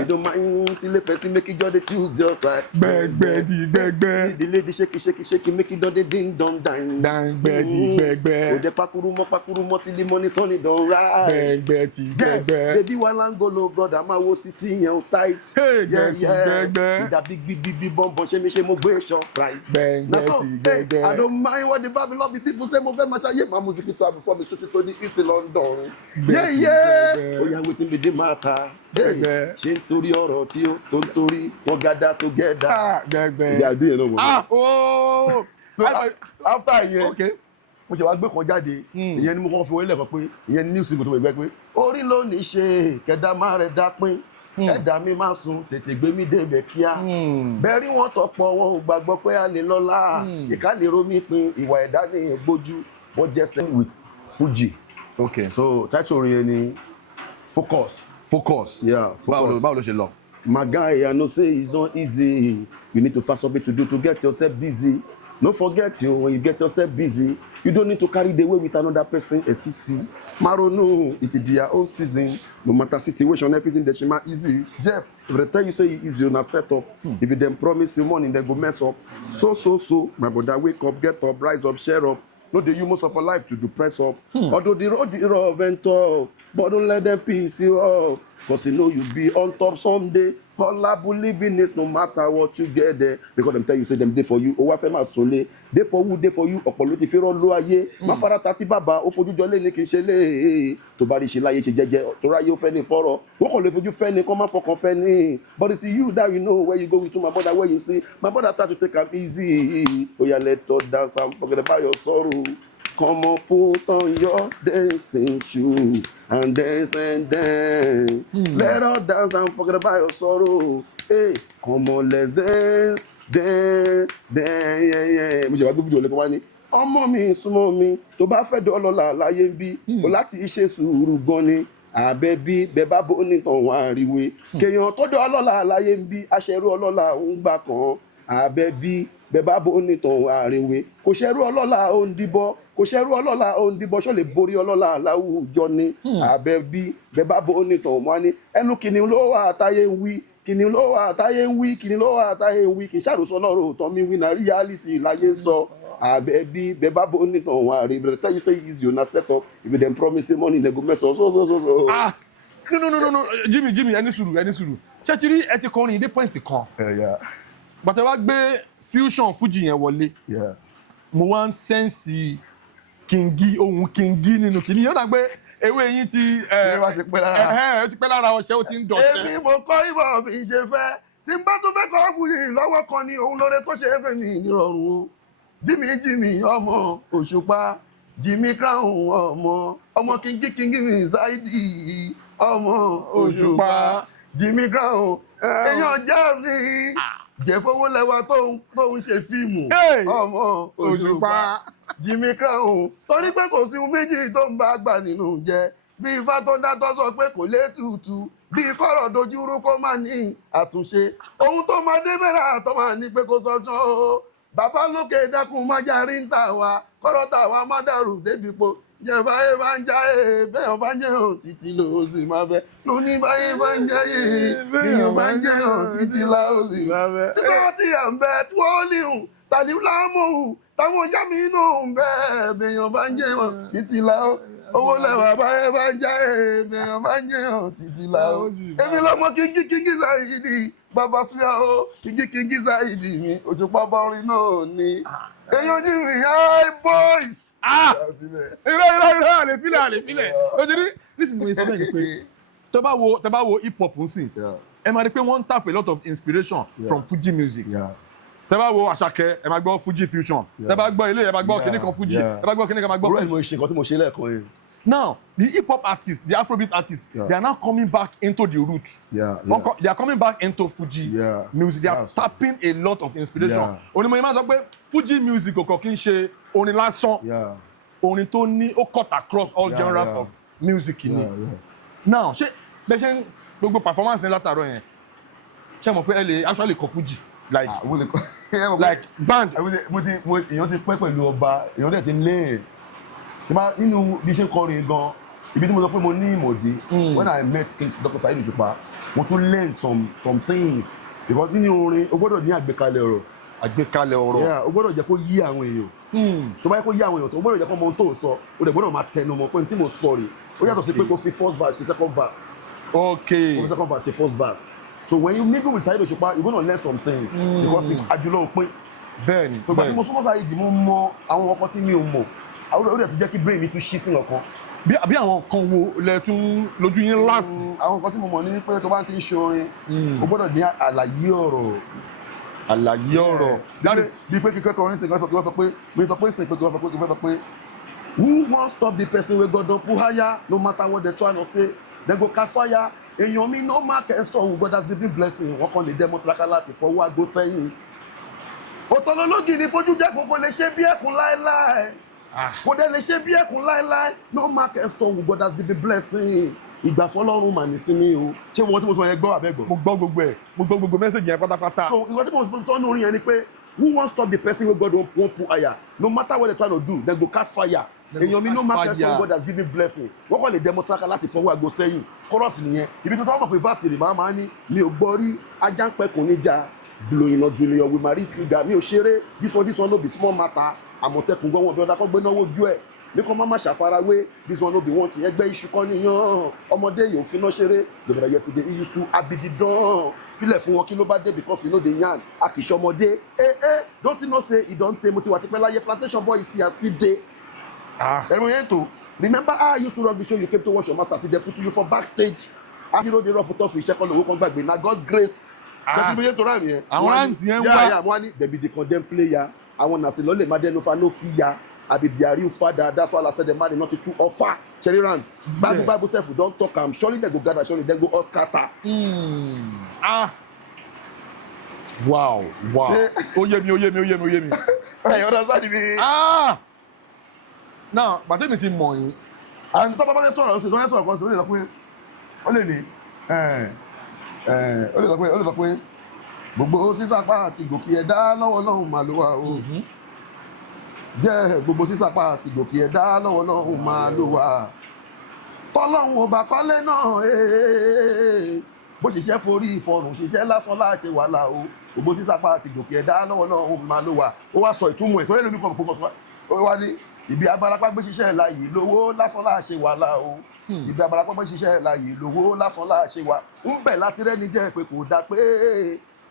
don't mind, till plenty, make you just choose your side. Beg. The lady shake, make you do the ding dong dang. Beg. Oh, the pakurumo, till the money sunny don't ride. Beg. Baby, one go brother, my wo sisi yan tight. Hey, yeah. With that big bomb, she mo gbe shop right. Beg. I don't mind what the Babylon people say, move my share my music to before me to the East London. Yeah. Oh yeah, wetin be the matter. Ṣé nítorí ọ̀rọ̀ tí ó tó ń torí wọ́n gather together. Beg. Ìjà àdúyẹ̀ náà mọ̀. Oh. So after yẹn, Okay. mo ṣe wá gbé kan jáde. Ìyẹn ni mo kọ́ fi wọlé lẹ́kọ̀ọ́ pé ìyẹn ni new single tó mo gbẹ́ pé orí ló ní ṣe kẹ̀dá má rẹ̀ dá pín. Ẹ̀dá mi máa sùn tètè gbé mi débẹ̀ kíá. Bẹ́ẹ̀rí wọn tọpọ̀ wọn ò gbàgbọ́ pé a lè lọ́lá. Ìka lè romi pin ìwà ẹ̀dá ní ìgbójú. Wọ́n jẹ́ sing with Fuji. Okay. So title orin yẹn ni Focus. Yeah, focus. Báwo ló ṣe lọ? My guy, I know say it's not easy. You need to find something to do to get yourself busy. No forget you when you get yourself busy. You don't need to carry the weight with another person. FEC. Marono, it's their own season. No matter situation, everything that she might easy. Jeff, if they tell you say it's easy, you not set up. If you then promise you money, they go mess up. So. My brother, wake up, get up, rise up, share up. No, they use most of our life to do press up. Although the road is rough and tough, but don't let them piss you off. Cause you know you'll be on top someday. All I believe in is no matter what you get there. Because them tell you say them day for you. Oh, I feel solely. Day for you. Ọ̀pọ̀lọpọ̀ ti fi rọ́ lọ ayé. Má fara tati bàbá. Ó fojú jọ lé ní kì í ṣe lé. Tó bá rí ṣe láyé ṣe jẹ́jẹ́. Tó ráyé ó fẹ́ ní fọ́rọ̀. Wọ́n kàn lè fojú fẹ́ ni kọ́ má fọkàn fẹ́ ni. But it's you that you know where you go with my brother where you see. My brother try to take am easy. Oh yeah, let us dance and forget about your sorrow. Come on, put on your dancing shoe and dance and dance. Let us dance and forget about your sorrow. Hey, come on, let's dance. Yeah. Mo ṣe wá gbé fídíò lẹ́kọ̀ọ́ wá ní. Ọmọ mi súnmọ́ mi tó bá fẹ́ dọ́lọ́lá láyé ń bí. O láti ṣe sùúrù gan ni. Àbẹ̀bí bẹ́ẹ̀ bá bó nìkan wá ríwe. Kéèyàn tó dọ́lọ́lá láyé ń bí. Aṣẹ́rú ọlọ́lá ń gbà kan. àbẹ̀bí bẹ́bá bó nìtàn àrèwé kò ṣẹrú ọlọ́lá ó ń díbọ́ kò ṣẹrú ọlọ́lá ó ń díbọ́ ṣó lè borí ọlọ́lá láwùjọ ni àbẹ̀bí bẹ́bá bó nìtàn wọn ni ẹnu kìnìún ló wà táyé ń wí kìnìún ló wà táyé ń wí kìnìún ló wà táyé ń wí kì í ṣàròsọ lọ́rọ̀ òótọ́ mi wí na reality láyé sọ àbẹ̀bí bẹ́bá bó nìtàn wọn àrèwé tell you say easy una set up if you dem promise say money dem go mess up so. no Jimmy ẹni sùúrù ṣẹ́tìrí ẹ ti kọrin ìdí pọ́ìntì kan bàtà wá gbé fusion Fuji yẹn wọlé mo wá ń sẹ́ǹsì ohun kingi nínú kìíní yóò dà pé ewé yín ti pẹ́ lára ọṣẹ ó ti ń dọ̀ṣẹ́. èmi mo kọ́ ìbọn mi ṣe fẹ́ tí n bá tún fẹ́ kọ́ Fuji lọ́wọ́ kan ní òun lóore tó ṣe é fẹ́ mi nírọ̀rùn o Jimmy ọmọ Òṣùpá Jimmy Crown ọmọ kingi mi Saheed ọmọ Òṣùpá Jimmy Crown èèyàn jẹ́ mi Jeff Owolewa tó ń ṣe fíìmù ọmọ Òṣùpá Jimmy Crown torí pé kò sí ohun méjì tó ń bá gbà nínú jẹ bí ifá tó dátọ́ sọ pé kò lè tutù bí kọ́rọ̀ dojúrú kó má ní àtúnṣe ohun tó máa dé bẹ̀rẹ̀ àtọ́ máa ní pé kó sọ́jọ́ o bàbá lókè dákun má járí ń tà wá kọ́rọ̀ tà wá má dàrú débi po jẹ́ báyé bá ń jáyé bẹ́ẹ̀ bá ń jẹ́ hàn títí ló sì máa bẹ́ lóní báyé bá ń jáyé bẹ́ẹ̀ bá ń jẹ́ hàn títí ló sì máa bẹ́. tí sọ́wọ́ ti à ń bẹ tí wọ́n ní hùn tàbí láàmú táwọn ìyá mi inú ń bẹ bẹ́ẹ̀ bá ń jẹ́ hàn títí ló Owólewà báyé bá ń jáyé bẹ́ẹ̀ bá ń jẹ́ hàn títí ló. èmi lọ́mọ kíngí Saheed bàbá súyà ó kíngí Saheed mi Òṣùpá bọ́rin náà ni èèyàn jí mi hi boys. irọ́ àlèfílẹ̀ ojúrí nísìnyí mo sọ bẹ́ẹ̀ ni pé tẹ́ bá wo hip hop ń sìn ẹ máa rí pé wọ́n ń tap a lot of inspiration from Fuji music tẹ́ bá wo Àṣàkẹ́ ẹ máa gbọ́ Fuji fusion tẹ́ bá gbọ́ ilé ẹ máa gbọ́ kíní kan Fuji ẹ máa gbọ́ kíní kan máa gbọ́ Fuji. mo ṣe nǹkan tí mo ṣe lẹ́ẹ̀kan yẹn. Now, the hip hop artists, the Afrobeat artists, they are now coming back into the roots. They are coming back into Fuji music. They are tapping a lot of inspiration. Onímọ̀ yìí máa sọ pé Fuji music kò kí ń ṣe orin lásán. Orin tó ní ó cut across all genres of music ni. Now, ṣé bẹ́ẹ̀ ṣe ń gbogbo performance ní látàárọ̀ yẹn ṣé mo pé ẹ lè actually kọ Fuji like band. èèyàn ti pẹ́ pẹ̀lú ọba èèyàn dẹ̀ ti lé tí bá nínú bí ṣe ń kọrin gan ibi tí mo sọ pé mo ní ìmọ̀dé when I met King Dr. Saheed Osupa mo tún learn some things because nínú orin o gbọ́dọ̀ ní àgbékalẹ̀ ọ̀rọ̀ o gbọ́dọ̀ jẹ́ kó yí àwọn èèyàn tó bá yẹ kó yí àwọn èèyàn tó o gbọ́dọ̀ jẹ́ kó mọ ohun tó ń sọ o dẹ̀ gbọ́dọ̀ máa tẹnu mọ́ pé n tí mo sọ rè ó yàtọ̀ sí pé kó fi first verse sí second verse kó fi second verse sí first verse so when you mingle with Saheed Osupa you gonna learn some things because àjùlọ òpin bẹ́ẹ̀ni so gbàtí mo súnmọ́ Saheed mo mọ àwọn ọkọ tí mi ò mọ̀ àwọn ó dẹ̀ tún jẹ́ kí brain mi tún ṣí fún ọkàn. bí àwọn kan wo lẹ tún lójú yín láàsì. àwọn kan tí mo mọ̀ ní pé tó bá ti ń ṣe orin o gbọ́dọ̀ ní àlàyé ọ̀rọ̀. bí pé kíkẹ́ kọrin sìn kí wọ́n sọ pé mi sọ pé sìn pé kí wọ́n sọ pé who wan stop the person wey God don put higher no matter what they try to say dem go catch fire èèyàn mi no mark extra who God has given blessing wọ́n kàn lè dẹ́mọ́ tiraka láti fọwọ́ àgbo sẹ́yìn. òtọ́lọ́lọ́gì ni fojú jẹ́ kókó lè ṣe bí ẹkùn láéláé kò dé lè ṣe bí ẹkùn láéláé no mark extra who God has given blessing ìgbà fọlọ́run mà ní sinmi o ṣé wọ́n tí mo sọ yẹn gbọ́ àbẹ́gbọ́. mo gbọ́ gbogbo mẹ́sẹ̀gì yẹn pátápátá. so ìwọ tí mo sọ ní orin yẹn ni pé who wan stop the person wey God wan put higher no matter what they try to do dem go catch fire èèyàn mi no mark extra God has given blessing wọ́n kàn lè dẹ́mọ́ tiraka láti fọwọ́ àgbo sẹ́yìn kọ́rọ́ọ̀sì nìyẹn ibi tó tọ́ mọ̀ pé fásitì rè máa ní mi ò gbọ́ rí ajá ń pẹ́kùn níjà blowing up Julius with Marie Trigger mi ò ṣeré this one no be small matter àmọ̀tẹ́kùn gbọ́ wọn bí ọ̀dà kan gbé náwó ojú ẹ̀ ní kò má má ṣàfarawé this one no be one ti ẹgbẹ́ iṣu kan níyàn ọmọdé yòó finá ṣeré lọ́dọ̀ yesterday he used to abididan sílẹ̀ fún wọn kí ló bá dé because you know the yarn àkìṣe ọmọdé don't you know say e don tey mo ti wà tipẹ́ láyé plantation boy is here still dey. ẹ̀rù yẹn tó remember how I used to run the show you came to watch your master see dem put you for backstage akérò dey run for tough iṣẹ́ kan lówó kan gbàgbé na God grace. bẹ́ẹ̀ ni mo yẹn tó rhyme yẹn. àwọn rhymes yẹn wá. yà wọ́n á ní dem be the condemned player àwọn nàṣẹ lọ́lẹ̀ má dẹnu fa no fiya àbí the real father that's why I said the man not too offer cherry rounds bible sef don talk am surely dem go gather surely dem go all scatter. Wow ó yé mi. ẹ̀yin ọ̀dọ́ sáà ni mi. now bàtẹ́ mi ti mọ̀ yín. àwọn tó bá bá fẹ́ sọ̀rọ̀ ọ̀sẹ̀ tó fẹ́ sọ̀rọ̀ kan sí ó lè sọ pé gbogbo sísapá àti gòkè ẹ̀dá lọ́wọ́ Ọlọ́run máa ló wà o jẹ́ gbogbo sísapá àti gòkè ẹ̀dá lọ́wọ́ Ọlọ́run máa ló wà tọ́lọ́run ò bá kọ́lé náà bó ṣiṣẹ́ forí ìfọrùn ṣiṣẹ́ lásán láṣẹ wàhálà o gbogbo sísapá àti gòkè ẹ̀dá lọ́wọ́ Ọlọ́run máa ló wà ó wá sọ ìtumọ̀ ẹ̀ tó lẹ́nu mi kọ̀ pọ̀ ó wá ní ibi abarapá gbé ṣiṣẹ́ láàyè lówó lásán láṣẹ wàhálà o ibi abarapá gbé ṣiṣẹ́ láàyè lówó lásán láṣẹ wà ń bẹ̀ láti rẹ́ni jẹ́ pé kò dá pé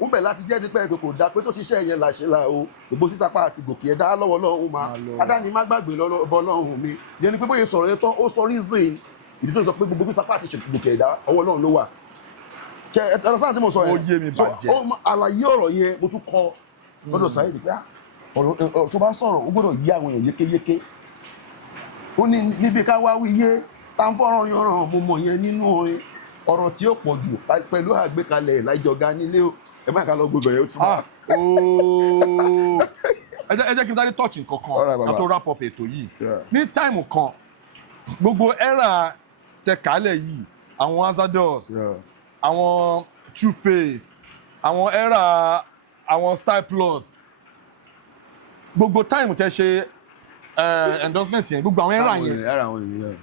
ń bẹ̀ láti jẹ́ pé kò dá pé tó ṣiṣẹ́ yẹn láṣẹ là o gbogbo sísapá àti gòkè ẹ̀dá lọ́wọ́ Ọlọ́run máa adáni má gbàgbé lọ́wọ́ Ọlọ́run mi yẹn ni pé bóyá sọ̀rọ̀ yẹn tán ó sọ reason ìdí tó sọ pé gbogbo sísapá àti gòkè ẹ̀dá ọwọ́ Ọlọ́run ló wà ẹ̀rọ sáà tí mo sọ yẹn ó yé mi bàjẹ́ àlàyé ọ̀rọ̀ yẹn mo tún kọ lọ́dọ̀ Saheed pé ọ̀rọ̀ tó bá sọ̀rọ̀ ó gbọ́dọ̀ yí àwọn èèyàn yékéyéké ó ní níbi ká wá wíyé tá ń fọ́rọ̀ yanran mo mọ̀ yẹn nínú orin ọ̀rọ̀ tí ó pọ̀ jù pẹ̀lú àgbékalẹ̀ láìjọga nílé o ẹ má ká lọ gbogbo ẹ̀ ó ti fún wa. ẹ jẹ́ kí n dárí touch nǹkankan ká tó wrap up ètò yìí ní táìmù kan gbogbo era tẹ̀kálẹ̀ yìí àwọn Azados àwọn Two Face àwọn era àwọn Style Plus gbogbo táìmù tẹ ṣe endorsement yẹn gbogbo àwọn era yẹn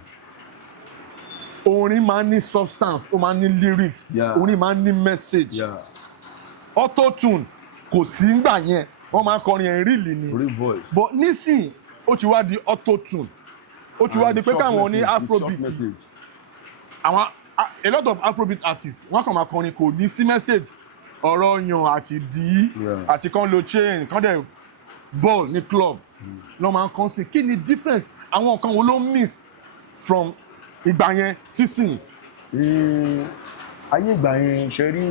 orin máa ń ní substance ó máa ń ní lyrics orin máa ń ní message auto-tune kò sí ngbà yẹn wọ́n máa ń kọrin yẹn really ni but nísìn ó ti wá di auto-tune ó ti wá di pé káwọn ní afrobeat àwọn a lot of afrobeat artists wọ́n kàn máa kọrin kò ní sí message ọ̀rọ̀ yan àti dí àti kan lo chain kan dẹ̀ ball ní club lọ́ máa ń kàn sí kí ni difference àwọn nǹkan wo ló miss from ìgbà yẹn sísìn. ayé ìgbà yẹn ṣe rí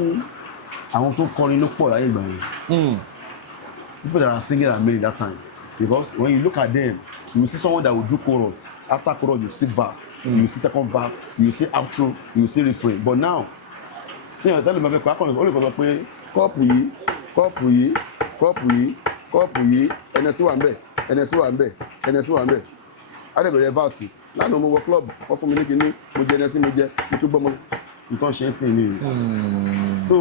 àwọn tó kọrin ló pọ̀ láyé ìgbà yẹn people that are singing and made that time because when you look at them you will see someone that will do chorus after chorus you see verse you see second verse you see outro you see refrain but now tí èèyàn tẹ́lẹ̀ máa fẹ́ kọ́ akọrin ó lè kọ́ sọ pé kọ́ọ̀pù yìí kọ́ọ̀pù yìí kọ́ọ̀pù yìí kọ́ọ̀pù yìí ẹnẹsí wà ń bẹ̀ ẹnẹsí wà ń bẹ̀ ẹnẹsí wà ń bẹ̀ á dẹ̀ bẹ̀rẹ̀ verse lánàá mo wọ club wọ́n fún mi ní kinní mo jẹ ẹnẹsí mo jẹ mo tún gbọ́ mo nǹkan ṣe ń sìn ní so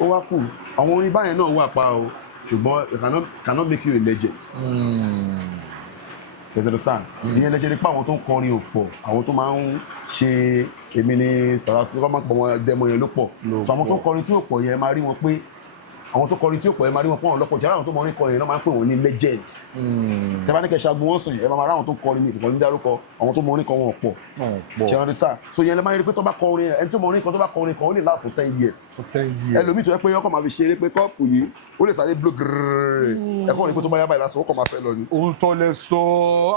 ó wá kù àwọn orin báyẹn náà wà pa o ṣùgbọ́n it cannot make you a legend. You understand? ìyẹn lẹ́sẹ̀ nípa àwọn tó ń kọrin ò pọ̀ àwọn tó máa ń ṣe èmi ní sàrà tó máa ń pọ̀ wọn dẹ́mọ̀ yẹn ló pọ̀ so àwọn tó ń kọrin tí ò pọ̀ yẹn máa rí wọn pé àwọn tó kọrin tí ò pọ̀ yẹn máa rí wọn pọ̀ wọn lọ́pọ̀ jẹ́ àwọn tó mọ̀ ní kọrin yẹn náà máa ń pè wọ́n ní legend. tẹ́ bá ní kẹ́ ṣaagun wọn sùn yẹn ẹ máa rí àwọn tó kọrin ní ìkọ̀kọ̀ ní dárúkọ àwọn tó mọ̀ ní kọ wọn pọ̀ you understand? so yẹn lè máa rí pé tó bá kọrin ẹni tó mọ̀ ní kan tó bá kọrin kan ó lè last for 10 years. ẹlòmíì tó yẹ pé ọkọ̀ máa fi ṣeré pé kọ́ọ̀pù yìí ó lè sáré blow gírrrr ẹ̀kọ́ ní pé tó bá yá báyìí lásán ó kọ̀ máa fẹ́ lọ ni. òun tọ́ lẹ sọ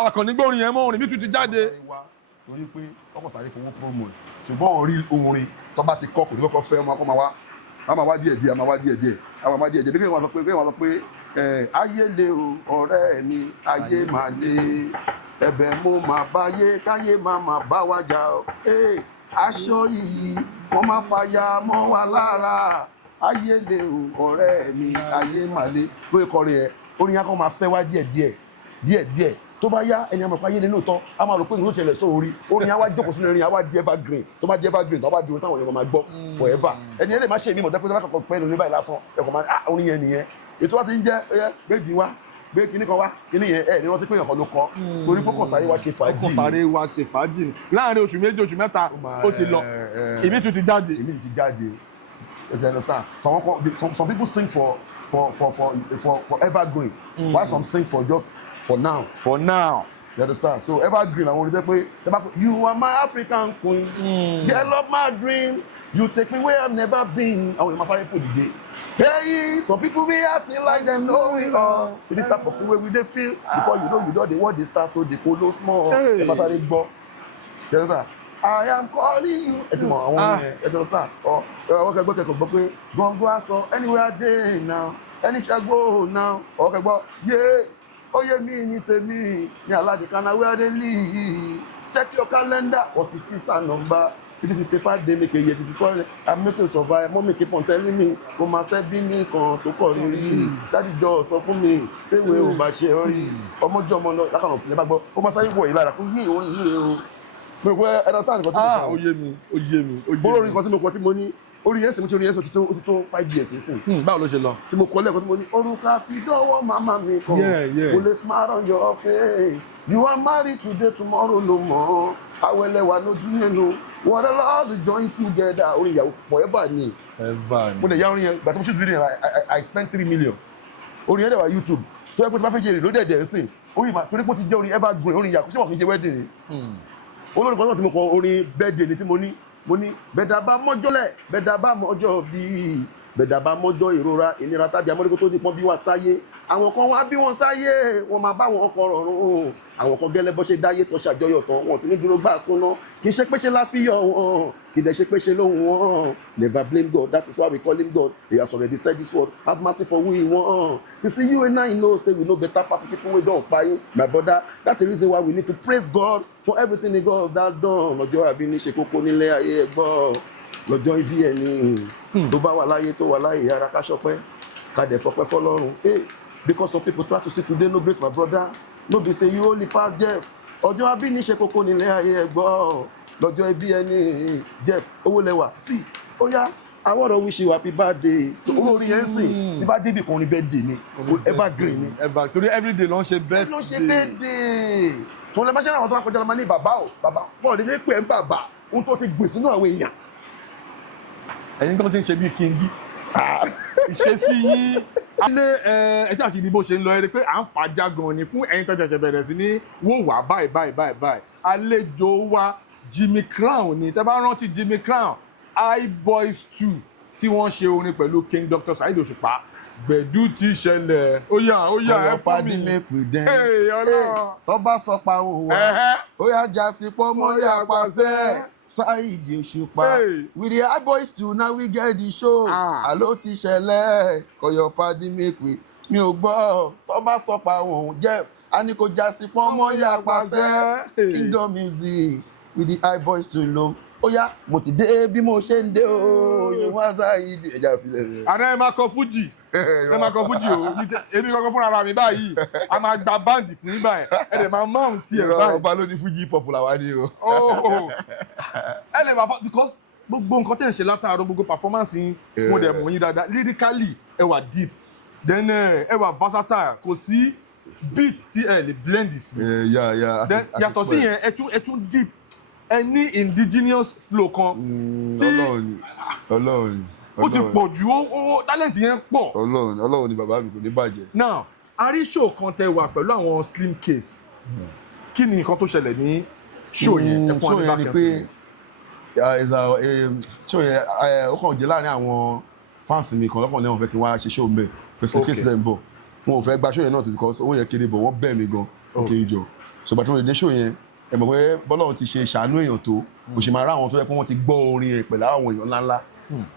akànnígbòrin yẹn mọ́ orin bí tún ti jáde. torí pé ọkọ̀ sáré fowó promo ṣùgbọ́n orí orin tó bá ti kọ́ kò ní kọ́kọ́ fẹ́ ọmọ akọ́ máa wá a máa wá díẹ̀ díẹ̀ a máa wá díẹ̀ díẹ̀ a máa wá díẹ̀ díẹ̀ bí kéwọn sọ pé ayé le o ọ̀rẹ́ mi ayé máa le ẹ̀bẹ̀ mo máa báyé káyé máa bá wa jà o aṣọ yìí wọ́n máa fàyà mọ́ wa lára ayé le o ọ̀rẹ́ mi ayé máa le lóye kọrin ẹ orin yẹn kọ́ máa fẹ́ wá díẹ̀ díẹ̀ tó bá yá ẹni àmọ̀ páyé nínú tán a máa rò pé ìlú ìṣẹ̀lẹ̀ sórí orin yẹn wá jókòó sínú orin yẹn wá di evergreen tó bá di evergreen tó bá di orin táwọn èèyàn máa gbọ́ forever ẹni yẹn lè má ṣe mímọ̀ dẹ́pẹ́ tó bá kọ̀kọ́ pẹ́ lórí báyìí lásán ẹ̀kọ́ máa orin yẹn nìyẹn ètò wa ti ń jẹ́ gbé di wá gbé kinní kan wá kinní yẹn ẹ̀ ní wọ́n ti pé èèyàn kan ló kọ́ torí pé kò sáré wá ṣe fàájì kò sáré wá ṣe fàájì láàrin oṣù méjì oṣù mẹ́ta ó ti lọ ìmí tún ti jáde. You understand? Some people sing for evergreen while some sing for just for now. You understand? So evergreen àwọn olùdẹ́ pé you are my African queen girl of my dream you take me where I've never been àwọn èèyàn máa fárẹ́ fò dìde. Hey, some people be acting like them know it all. So this type of thing wey we dey feel before you know the word dey start to dey kolo small. ẹ máa sáré gbọ́. You understand? I am calling you. ẹ ti mọ àwọn yẹn ẹ ti lọ sáà ọ ọwọ́ kẹgbẹ́ kẹkọ̀ọ́ gbọ́ pé gbọ̀ngbọ́ aṣọ anywhere I dey now ẹni ṣẹ́gbó now ọwọ́ kẹgbọ́ yé oyè mi ní tèmi ní aládìkanna where they live check your calendar 46 and number 365 day make a year 64 I'm making survive mommy keep on telling me kò máa ṣẹ́ bí mi kan tó kọ̀ lórí dájú jọ sọ fún mi téwé ò bá ṣe orí ọmọjọ́ ọmọ náà lákànnà òfin ẹ bá gbọ́ ó máa sáré wọ̀ yìí lára fún yìí òun yìí rè o mo rò pé ẹ̀rọ sáà nìkan tí mo kọ́ ó yé mi bọ́lọ̀ orin kan tí mo kọ́ tí mo ní orin yẹn sì mo ti orin yẹn sọ ti tó 5 years nísìn. báwo ló ṣe lọ. tí mo kọ lẹ́ẹ̀kan tí mo ní òrùka ti dọ́wọ́ màmá mi kan kò lè smile on your face you are married today tomorrow no more awẹ́lẹ́wà lójú nínú what the Lord join together orin ìyàwó forever ni mo lè ya orin yẹn gbàtí mo shoot video I spent 3 million orin yẹn dẹ̀ wá YouTube tó yẹ pé tí wọ́n fẹ́ ṣe èrè ló dẹ̀ ń sìn orin ìmọ̀ torí pé ó ti jẹ́ orin evergreen orin ìyàwó ṣé wọ́n kì í ṣe wedding ni olórin kan náà tí mo kọ orin birthday ni tí mo ní bẹ̀dà bá mọ́jọ́lẹ̀ bẹ̀dà bá mọ́jọ́ bíi bẹ̀dà bá mọ́jọ́ ìrora ìnira tàbí amọ́dékó tó di pọ́n bí wá sáyé àwọn kan wá bí wọ́n sáyé wọ́n máa bá wọn ọkọ̀ rọrùn àwọn kan gẹ́lẹ́ bọ́ ṣe dáyé tó ṣàjọyọ̀ tán wọn ti ní dúró gbà súná kì í ṣe pé ṣe láfíyọ̀ wọn kì í dẹ̀ ṣe pé ṣe lóhùn wọn never blame God that is why we call him God he has already said this word have mercy for we wan since you and I know say we know better pass people wey don kpaye my brother that's the reason why we need to praise God for everything he God that done lọ́jọ́ àbí ní ṣe kókó nílé ayé gbọ́ lọ́jọ́ ibi ẹni tó bá wà láyé tó wà láyé ara ká ṣọpẹ́ ká dẹ̀ fọpẹ́ fọlọ́run because some people try to say today no grace my brother no be say you only pass Jeff ọjọ́ àbí ní ṣe kókó nílé ayé gbọ́ lọ́jọ́ ibi ẹni Jeff Owolewa sí ó yá I want to wish you happy birthday olórí yẹn sìn tí bá débi kan ní birthday ni evergreen ni torí everyday ló ń ṣe birthday ló ń ṣe birthday tí wọ́n lè máa ṣe àwọn tó wá kọjá lọ́mọ ní bàbá o bàbá pọ̀ nílé pé ń bàbá ohun tó ti gbìn sínú àwọn èèyàn ẹ̀yin kan ti ń ṣe bí kíngí ìṣesí yín alẹ́ ẹ̀jẹ̀ àti ìdìbò ṣe ń lọ ẹ̀rí pé à ń fàájà gan ni fún ẹ̀yin tó ṣẹ̀ṣẹ̀ bẹ̀rẹ̀ sí ní wò wá báyìí àlejò wa Jimmy Crown ni tẹ́ bá rántí Jimmy Crown iBoys 2 tí wọ́n ṣe orin pẹ̀lú King Dr. Saheed Osupa gbẹ̀dú ti ṣẹlẹ̀ ó yá ẹ fún mi tó bá sọ pa òun wá ó yá jásí pọ́ mọ́ yá pàṣẹ. Saheed Osupa with the iBoys 2 now we get the show àló ti ṣẹlẹ̀ kọyọ padi make we mi ò gbọ́ tó bá sọ pa òun Jeff a ní kò jásí pọ́n mọ́ yá pàṣẹ Kingdom Music with the iBoys 2 ló ó yá mo ti dé bí mo ṣe ń dé o yorùbá Saheed ẹja ìfilẹ̀ rẹ̀. àná ẹ máa kọ Fuji o èmi kankan fúnra ara mi báyìí a máa gba báǹdì fún yín báyìí ẹ lè máa mount tiẹ̀ báyìí. ọba ló ní Fuji popular wá ní o. ẹ lè máa because gbogbo nǹkan tẹ̀ ń ṣe látàárọ̀ gbogbo performance yín mo dẹ̀ mọ̀ yín dáadáa lyrically ẹ wà deep then ẹ wà versatile kò sí beat tí ẹ lè blend sí. yàtọ̀ sí yẹn ẹ tún deep ẹ ní indigenous flow kan. Ọlọ́run ó ti pọ̀ jù ó talent yẹn pọ̀. Ọlọ́run ni bàbá mi kò ní bàjẹ́. now a rí show kan tẹ wà pẹ̀lú àwọn Slim Case kí ni nǹkan tó ṣẹlẹ̀ ní show yẹn ẹ fún wa ní back end show yẹn ó kàn jẹ́ láàrin àwọn fans mi kan lọ́kàn lẹ́wọ̀n fẹ́ kí wọ́n á ṣe show mbẹ́ Slim Case lẹ́ ń bọ̀ wọn ò fẹ́ gba show yẹn náà tó because owó yẹn kéré bọ̀ wọ́n bẹ̀ mí gan òkè ìjọ ṣùgbọ́n tí wọ́n lè dé show yẹn ẹ mọ̀ pé bọ́lọ́run ti ṣe ṣàánú èèyàn tó kò ṣe máa rá àwọn tó yẹ pé wọ́n ti gbọ́ orin ẹ̀ pẹ̀lú àwọn èèyàn ńláńlá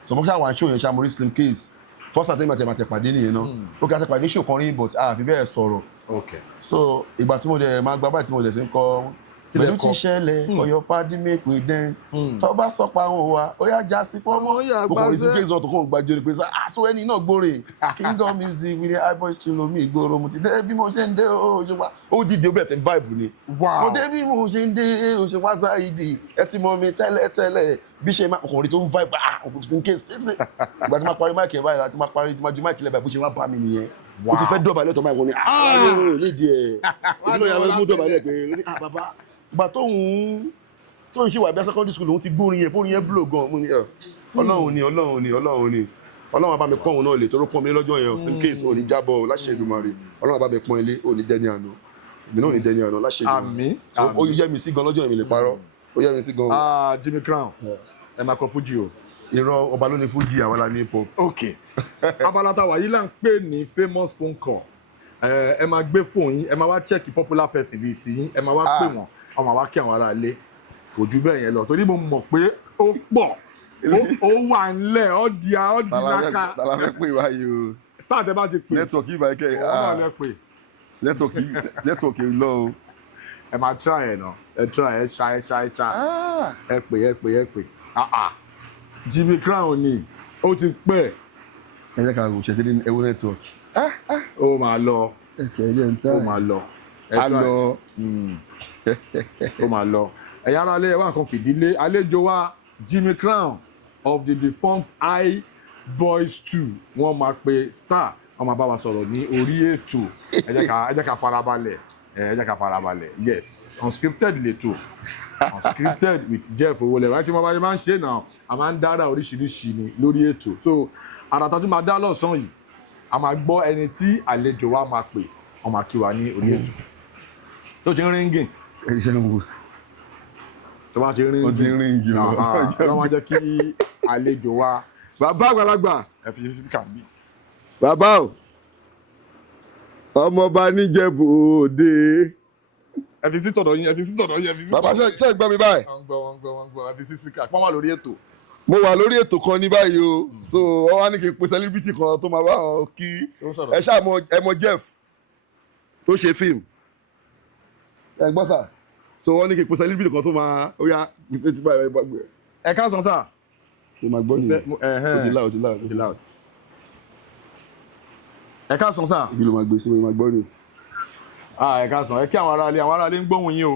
sọmọ ṣáà wà ń ṣòyìn ṣáà mo rí Slim Case first time àti pàdé nìyẹn náà ó kí a ti pàdé ṣò kan rí but a fi bẹ́ẹ̀ sọ̀rọ̀ so ìgbà tí mo dẹ̀ máa gba báyìí tí mo dẹ̀ ti ń kọ pẹ̀lú ti ṣẹlẹ̀ ọyọ padi make we dance tó bá sọ pa àwọn wa ó yá já sí pọ́nmọ́ ó kàn rí Slim Case náà tó kàn gbàjọ ni pé so ẹni náà gbórin Kingdom Music with the iBoys 2 lomi ìgboro mo ti dé bí mo ṣe ń dé ó dìde ó bẹ̀rẹ̀ sí vibe ni mo dé bí mo ṣe ń dé ó ṣe wá Saheed ẹ ti mọ mi tẹ́lẹ̀ bí ṣe máa ọkùnrin tó ń vibe Slim Case ìgbà tí máa parí máìkì ẹ̀ báyìí àti máa parí tí máa ju máìkì lẹ́bàá bó ṣe wá bá mi nìyẹn ó ti fẹ́ dọ̀bálẹ̀ tó máa wọ ni nídìí ẹ̀ ìdílé ìyàwó mú dọ̀bálẹ̀ pé bàbá ìgbà tóun ṣe wà bí secondary school òun ti gbórin yẹn blow gan mo ní Ọlọ́run bá mi pọ́n òun náà lè tó pọ́n mi lọ́jọ́ yẹn Slim Case ò ní jábọ̀ láṣẹ Èdùmàrè Ọlọ́run bá mi pọ́n ilé ò ní dẹni àná èmi náà ò ní dẹni àná láṣẹ Èdùmàrè ó yẹ mi sí gan lọ́jọ́ yẹn mi lè parọ́ ó yẹ mi sí gan. Jimmy Crown ẹ máa kọ Fuji o. irọ́ ọba ló ní Fuji àwọn la ní hip hop. ok abala táwa yìí là ń pè ní famous phone call ẹ máa gbé fóònù yín ẹ máa wá check popular person bíi tiyín ẹ máa wá pè wọ́n ọmọ wa kí àwọn ará ilé kò ju bẹ́ẹ̀ yẹn lọ torí mo mọ̀ pé ó pọ̀ ó wà ńlẹ̀ ó di náka. tala fẹ́ pè báyìí o. start ẹ bá ti pè. network yìí báyìí kẹ́ ó wà lẹ́ pè. network yìí lọ o. ẹ máa try ẹ náà ẹ try ẹ ṣá ẹ pè. Jimmy Crown ni ó ti pẹ́. ẹ jẹ́ ká wò ṣe sí ewu network. ó máa lọ. ó máa lọ. ó máa lọ. ẹ̀yin ará ilé ẹ wá nǹkan fìdílé àlejò wa Jimmy Crown of the defunct I Boys 2 wọ́n máa pe star wọ́n máa bá wa sọ̀rọ̀ ní orí ètò ẹ jẹ́ ká farabalẹ̀ yes Unscripted lètò Unscripted with Jeff Owolewa tí wọ́n bá yẹ máa ń ṣe náà a máa ń dára oríṣiríṣi ni lórí ètò so àràtà tó máa dá lọ́sàn-án yìí a máa gbọ́ ẹni tí àlejò wa máa pè wọ́n máa kí wa ní orí ètò tó ti ń ríngìn tó bá ti ríngìn lọ́wọ́ jẹ́ kí àlejò wa bàbá àgbàlagbà ẹ fi sípíkà bí. bàbá o ọmọọba níjẹ̀bú òde. ẹ fi sí tọ̀dọ̀ yín. bàbá ṣe gbọ́ mi báyìí. wọ́n gbọ́ ẹ fi sí sípíkà pọ́n wà lórí ètò. mo wà lórí ètò kan ní báyìí o so wọ́n wá ní kí n pe celebrity kan tó máa bá wọn kí ẹ ṣáà mọ Jeff tó ṣe fíìmù ẹ gbọ́ sà so wọ́n ní kí n pe celebrity kan tó máa ó yá ẹ káàsán sà. mo máa gbọ́ nìyẹn ó ti loud. ẹ káàsán sà. ibi ló máa gbé sí mo máa gbọ́ nìyẹn. ẹ káàsán ẹ kí àwọn aráalé ń gbóhùn yín o.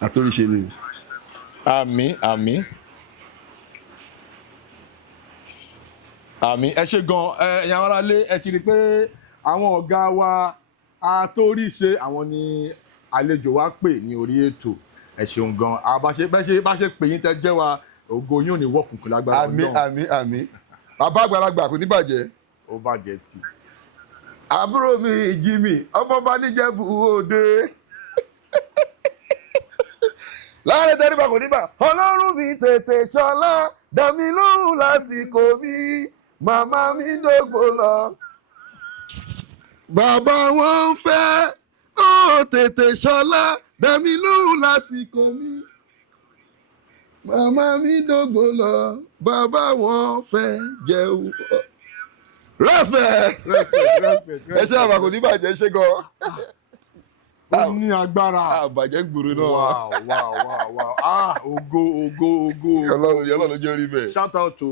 Atorise ni. àmín ẹ ṣe gan ẹ̀yin aráalé ẹ ti rí pé àwọn ọ̀gá wa Atorise àwọn ni àlejò wa pè ní orí ètò ẹ ṣeun gan bá ṣe pè yín tẹ́ jẹ́ wa ògo yín ò ní wọ́kùnkùn lágbára Ọlọ́run. àmín bàbá àgbàlagbà kò ní bàjẹ́. ó bàjẹ́ tì. àbúrò mi Jimmy ọmọọba níjẹ̀bú òde. láàrin tẹ́lifà kò ní bà ọlọ́run mi tètè ṣọlá dàmí lóhùn lásìkò mi màmá mi dógbò lọ. bàbá wọn ń fẹ́ ó tètè ṣọlá dàmí lóhùn lásìkò mi màmá mi dógbò lọ bàbá wọn fẹ́ jẹun. respect ẹ ṣe àbàkù ní bàjẹ́ ṣe gan. ó ní agbára. àbàjẹ́ gbòòrò náà. wow ògo. Ọlọ́run ló jẹ́ orí bẹ́ẹ̀. shout out to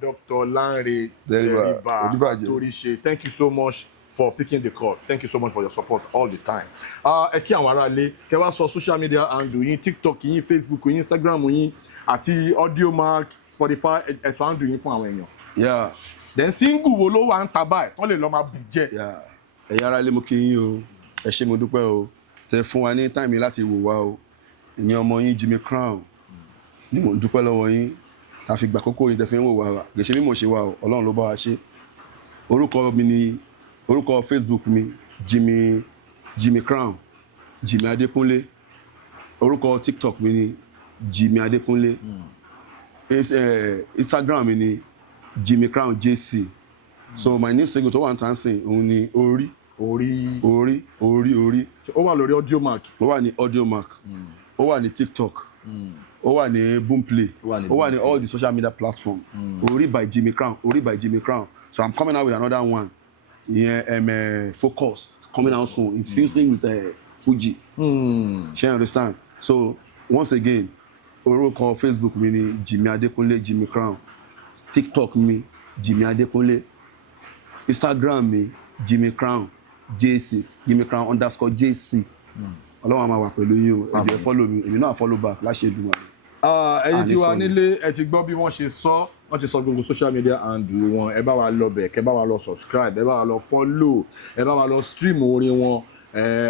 Dr. Lanre Teriba Atorise. Thank you so much for picking the call. Thank you so much for your support all the time. Ẹ kí àwọn aráalé kẹ́ wá sọ social media handle yín TikTok yín Facebook yín Instagram yín àti Audiomack Spotify ẹ̀sọ́ handle yín fún àwọn èèyàn. Then single wo ló wà ń ta báyìí wọ́n lè lọ́ọ́ máa bù jẹ́. ẹ̀yin aráalé mo kí yín o ẹ ṣé mo dúpẹ́ o tẹ fún wa ní táìmì láti wò wá o èmi ọmọ yín Jimmy Crown ni mo dúpẹ́ lọ́wọ́ yín ta fi gbà kókó yín tẹ fi ń wò wá gèṣe bí mo ṣe wà o Ọlọ́run ló bá wa ṣe orúkọ Facebook mi Jimmy Crown Jimmy Adékúnlé orúkọ TikTok mi ni Jimmy Adékúnlé Instagram mi ni Jimmy Crown JC so my new single tó wà ń tàn sìn òun ni orí. ó wà lórí Audiomack. ó wà ní Audiomack. ó wà ní TikTok. ó wà ní Boomplay. ó wà ní all the social media platform. Orí by Jimmy Crown. So I'm coming out with another one. Focus coming out soon. Infusing with Fuji. Shey you understand? So once again, orúkọ Facebook mi ni Jimmy Adékúnlé Jimmy Crown. TikTok mi Jimmy Adékúnlé. Instagram mi Jimmy Crown JC Jimmy Crown _JC. Ọlọ́run máa wà pẹ̀lú yín o ẹ jẹ́ follow mi èmi náà follow back láṣẹ Èdùmàrè. ẹ̀yin tí wà nílé ẹ ti gbọ́ bí wọ́n ṣe sọ wọ́n ti sọ gbogbo social media handle wọn ẹ bá wa lọ bẹ̀ kẹ́ bá wa lọ subscribe ẹ bá wa lọ follow ẹ bá wa lọ stream orin wọn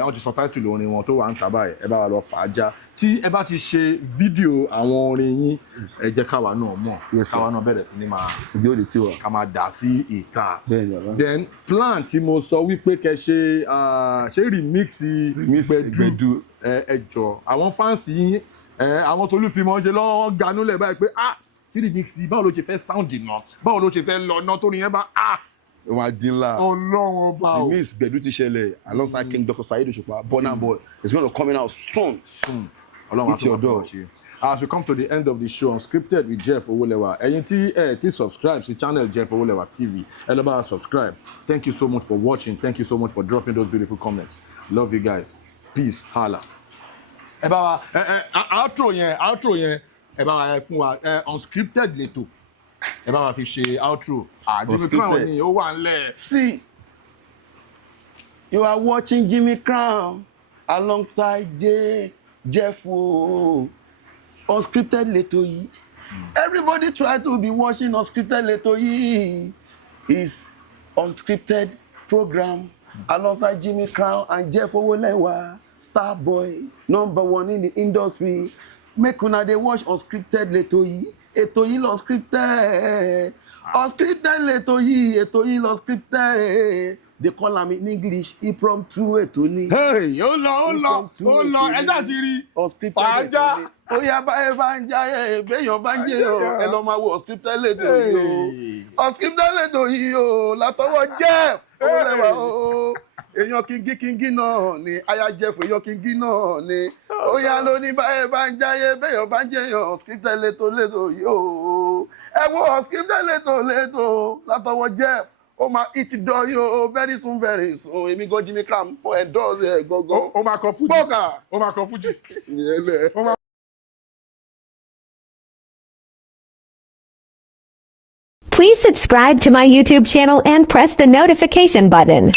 wọ́n ti sọ title orin wọn tó wà ń tà báyìí ẹ bá wa lọ fàájà tí ẹ bá ti ṣe fídíò àwọn orin yín ẹ jẹ́ káwa náà mọ̀ káwa náà bẹ̀rẹ̀ sí ní máa ìbéèrè tí wà ká máa dà sí ìta then plan tí mo sọ wípé kẹ́ ṣe remix gbẹ̀du ẹjọ àwọn fans yín àwọn tolúfimọ́ ṣe lọ́wọ́ ganúlẹ̀ báyìí pé tí remix báwo ló ṣe fẹ́ sound náà báwo ló ṣe fẹ́ lọ náà tó nìyẹn bá ó máa dín ńlá Ọlọ́run ọba o remix gbẹ̀du ti ṣẹlẹ̀ alongside King Dr. Saheed Osupa Burna Boy it's going to come out soon. It's your door. As we come to the end of the show, Unscripted with Jeff Owolewa. Ẹ̀yin tí subscribe to channel Jeff Owolewa TV. Ẹ lọ bá wa subscribe. Thank you so much for watching. Thank you so much for dropping those beautiful comments. Love you guys. Peace. Hala. Ẹ bá wa outro yẹn ẹ bá wa fún wa Unscripted lẹ́tọ̀. Ẹ bá wa fi ṣe outro. Jimmy Crown ni ó wà ńlẹ̀. See, you are watching Jimmy Crown. alongside Jeff Owolewa. Unscripted lẹ́tọ̀ yìí. Everybody try to be watching Unscripted lẹ́tọ̀ yìí. Is Unscripted program alongside Jimmy Crown and Jeff Owolewa, star boy, #1 in the industry. Make una dey watch Unscripted lẹ́tọ̀ yìí. Ètò yìí l'Unscripted. Unscripted lẹ́tọ̀ yìí. Ètò yìí l'Unscripted. They call am in English impromptu ètò ni. ó lọ ẹ ṣáà ti rí fàájà. Ó yá báyé bá ń jáyé béèyàn bá ń jẹ́ o ẹ lọ máa wo Unscripted lẹ́tọ̀ yìí o. Unscripted lẹ́tọ̀ yìí o látọwọ́ Jeff Owolewa o. Èèyàn kíngí náà ni aya Jeff èèyàn kíngí náà ni. Ó yá ló ní báyé bá ń jáyé béèyàn bá ń jẹ́ o Unscripted lẹ́tọ̀ yìí o. Ẹ wo Unscripted lẹ́tọ̀ látọwọ́ Jeff. Ó máa hit dọ́ yóò very soon èmi gan Jimmy Cram ó endorse ẹ̀ gangan. Ó máa kọ Fuji. Ó máa kọ Fuji. Please subscribe to my YouTube channel and press the notification button.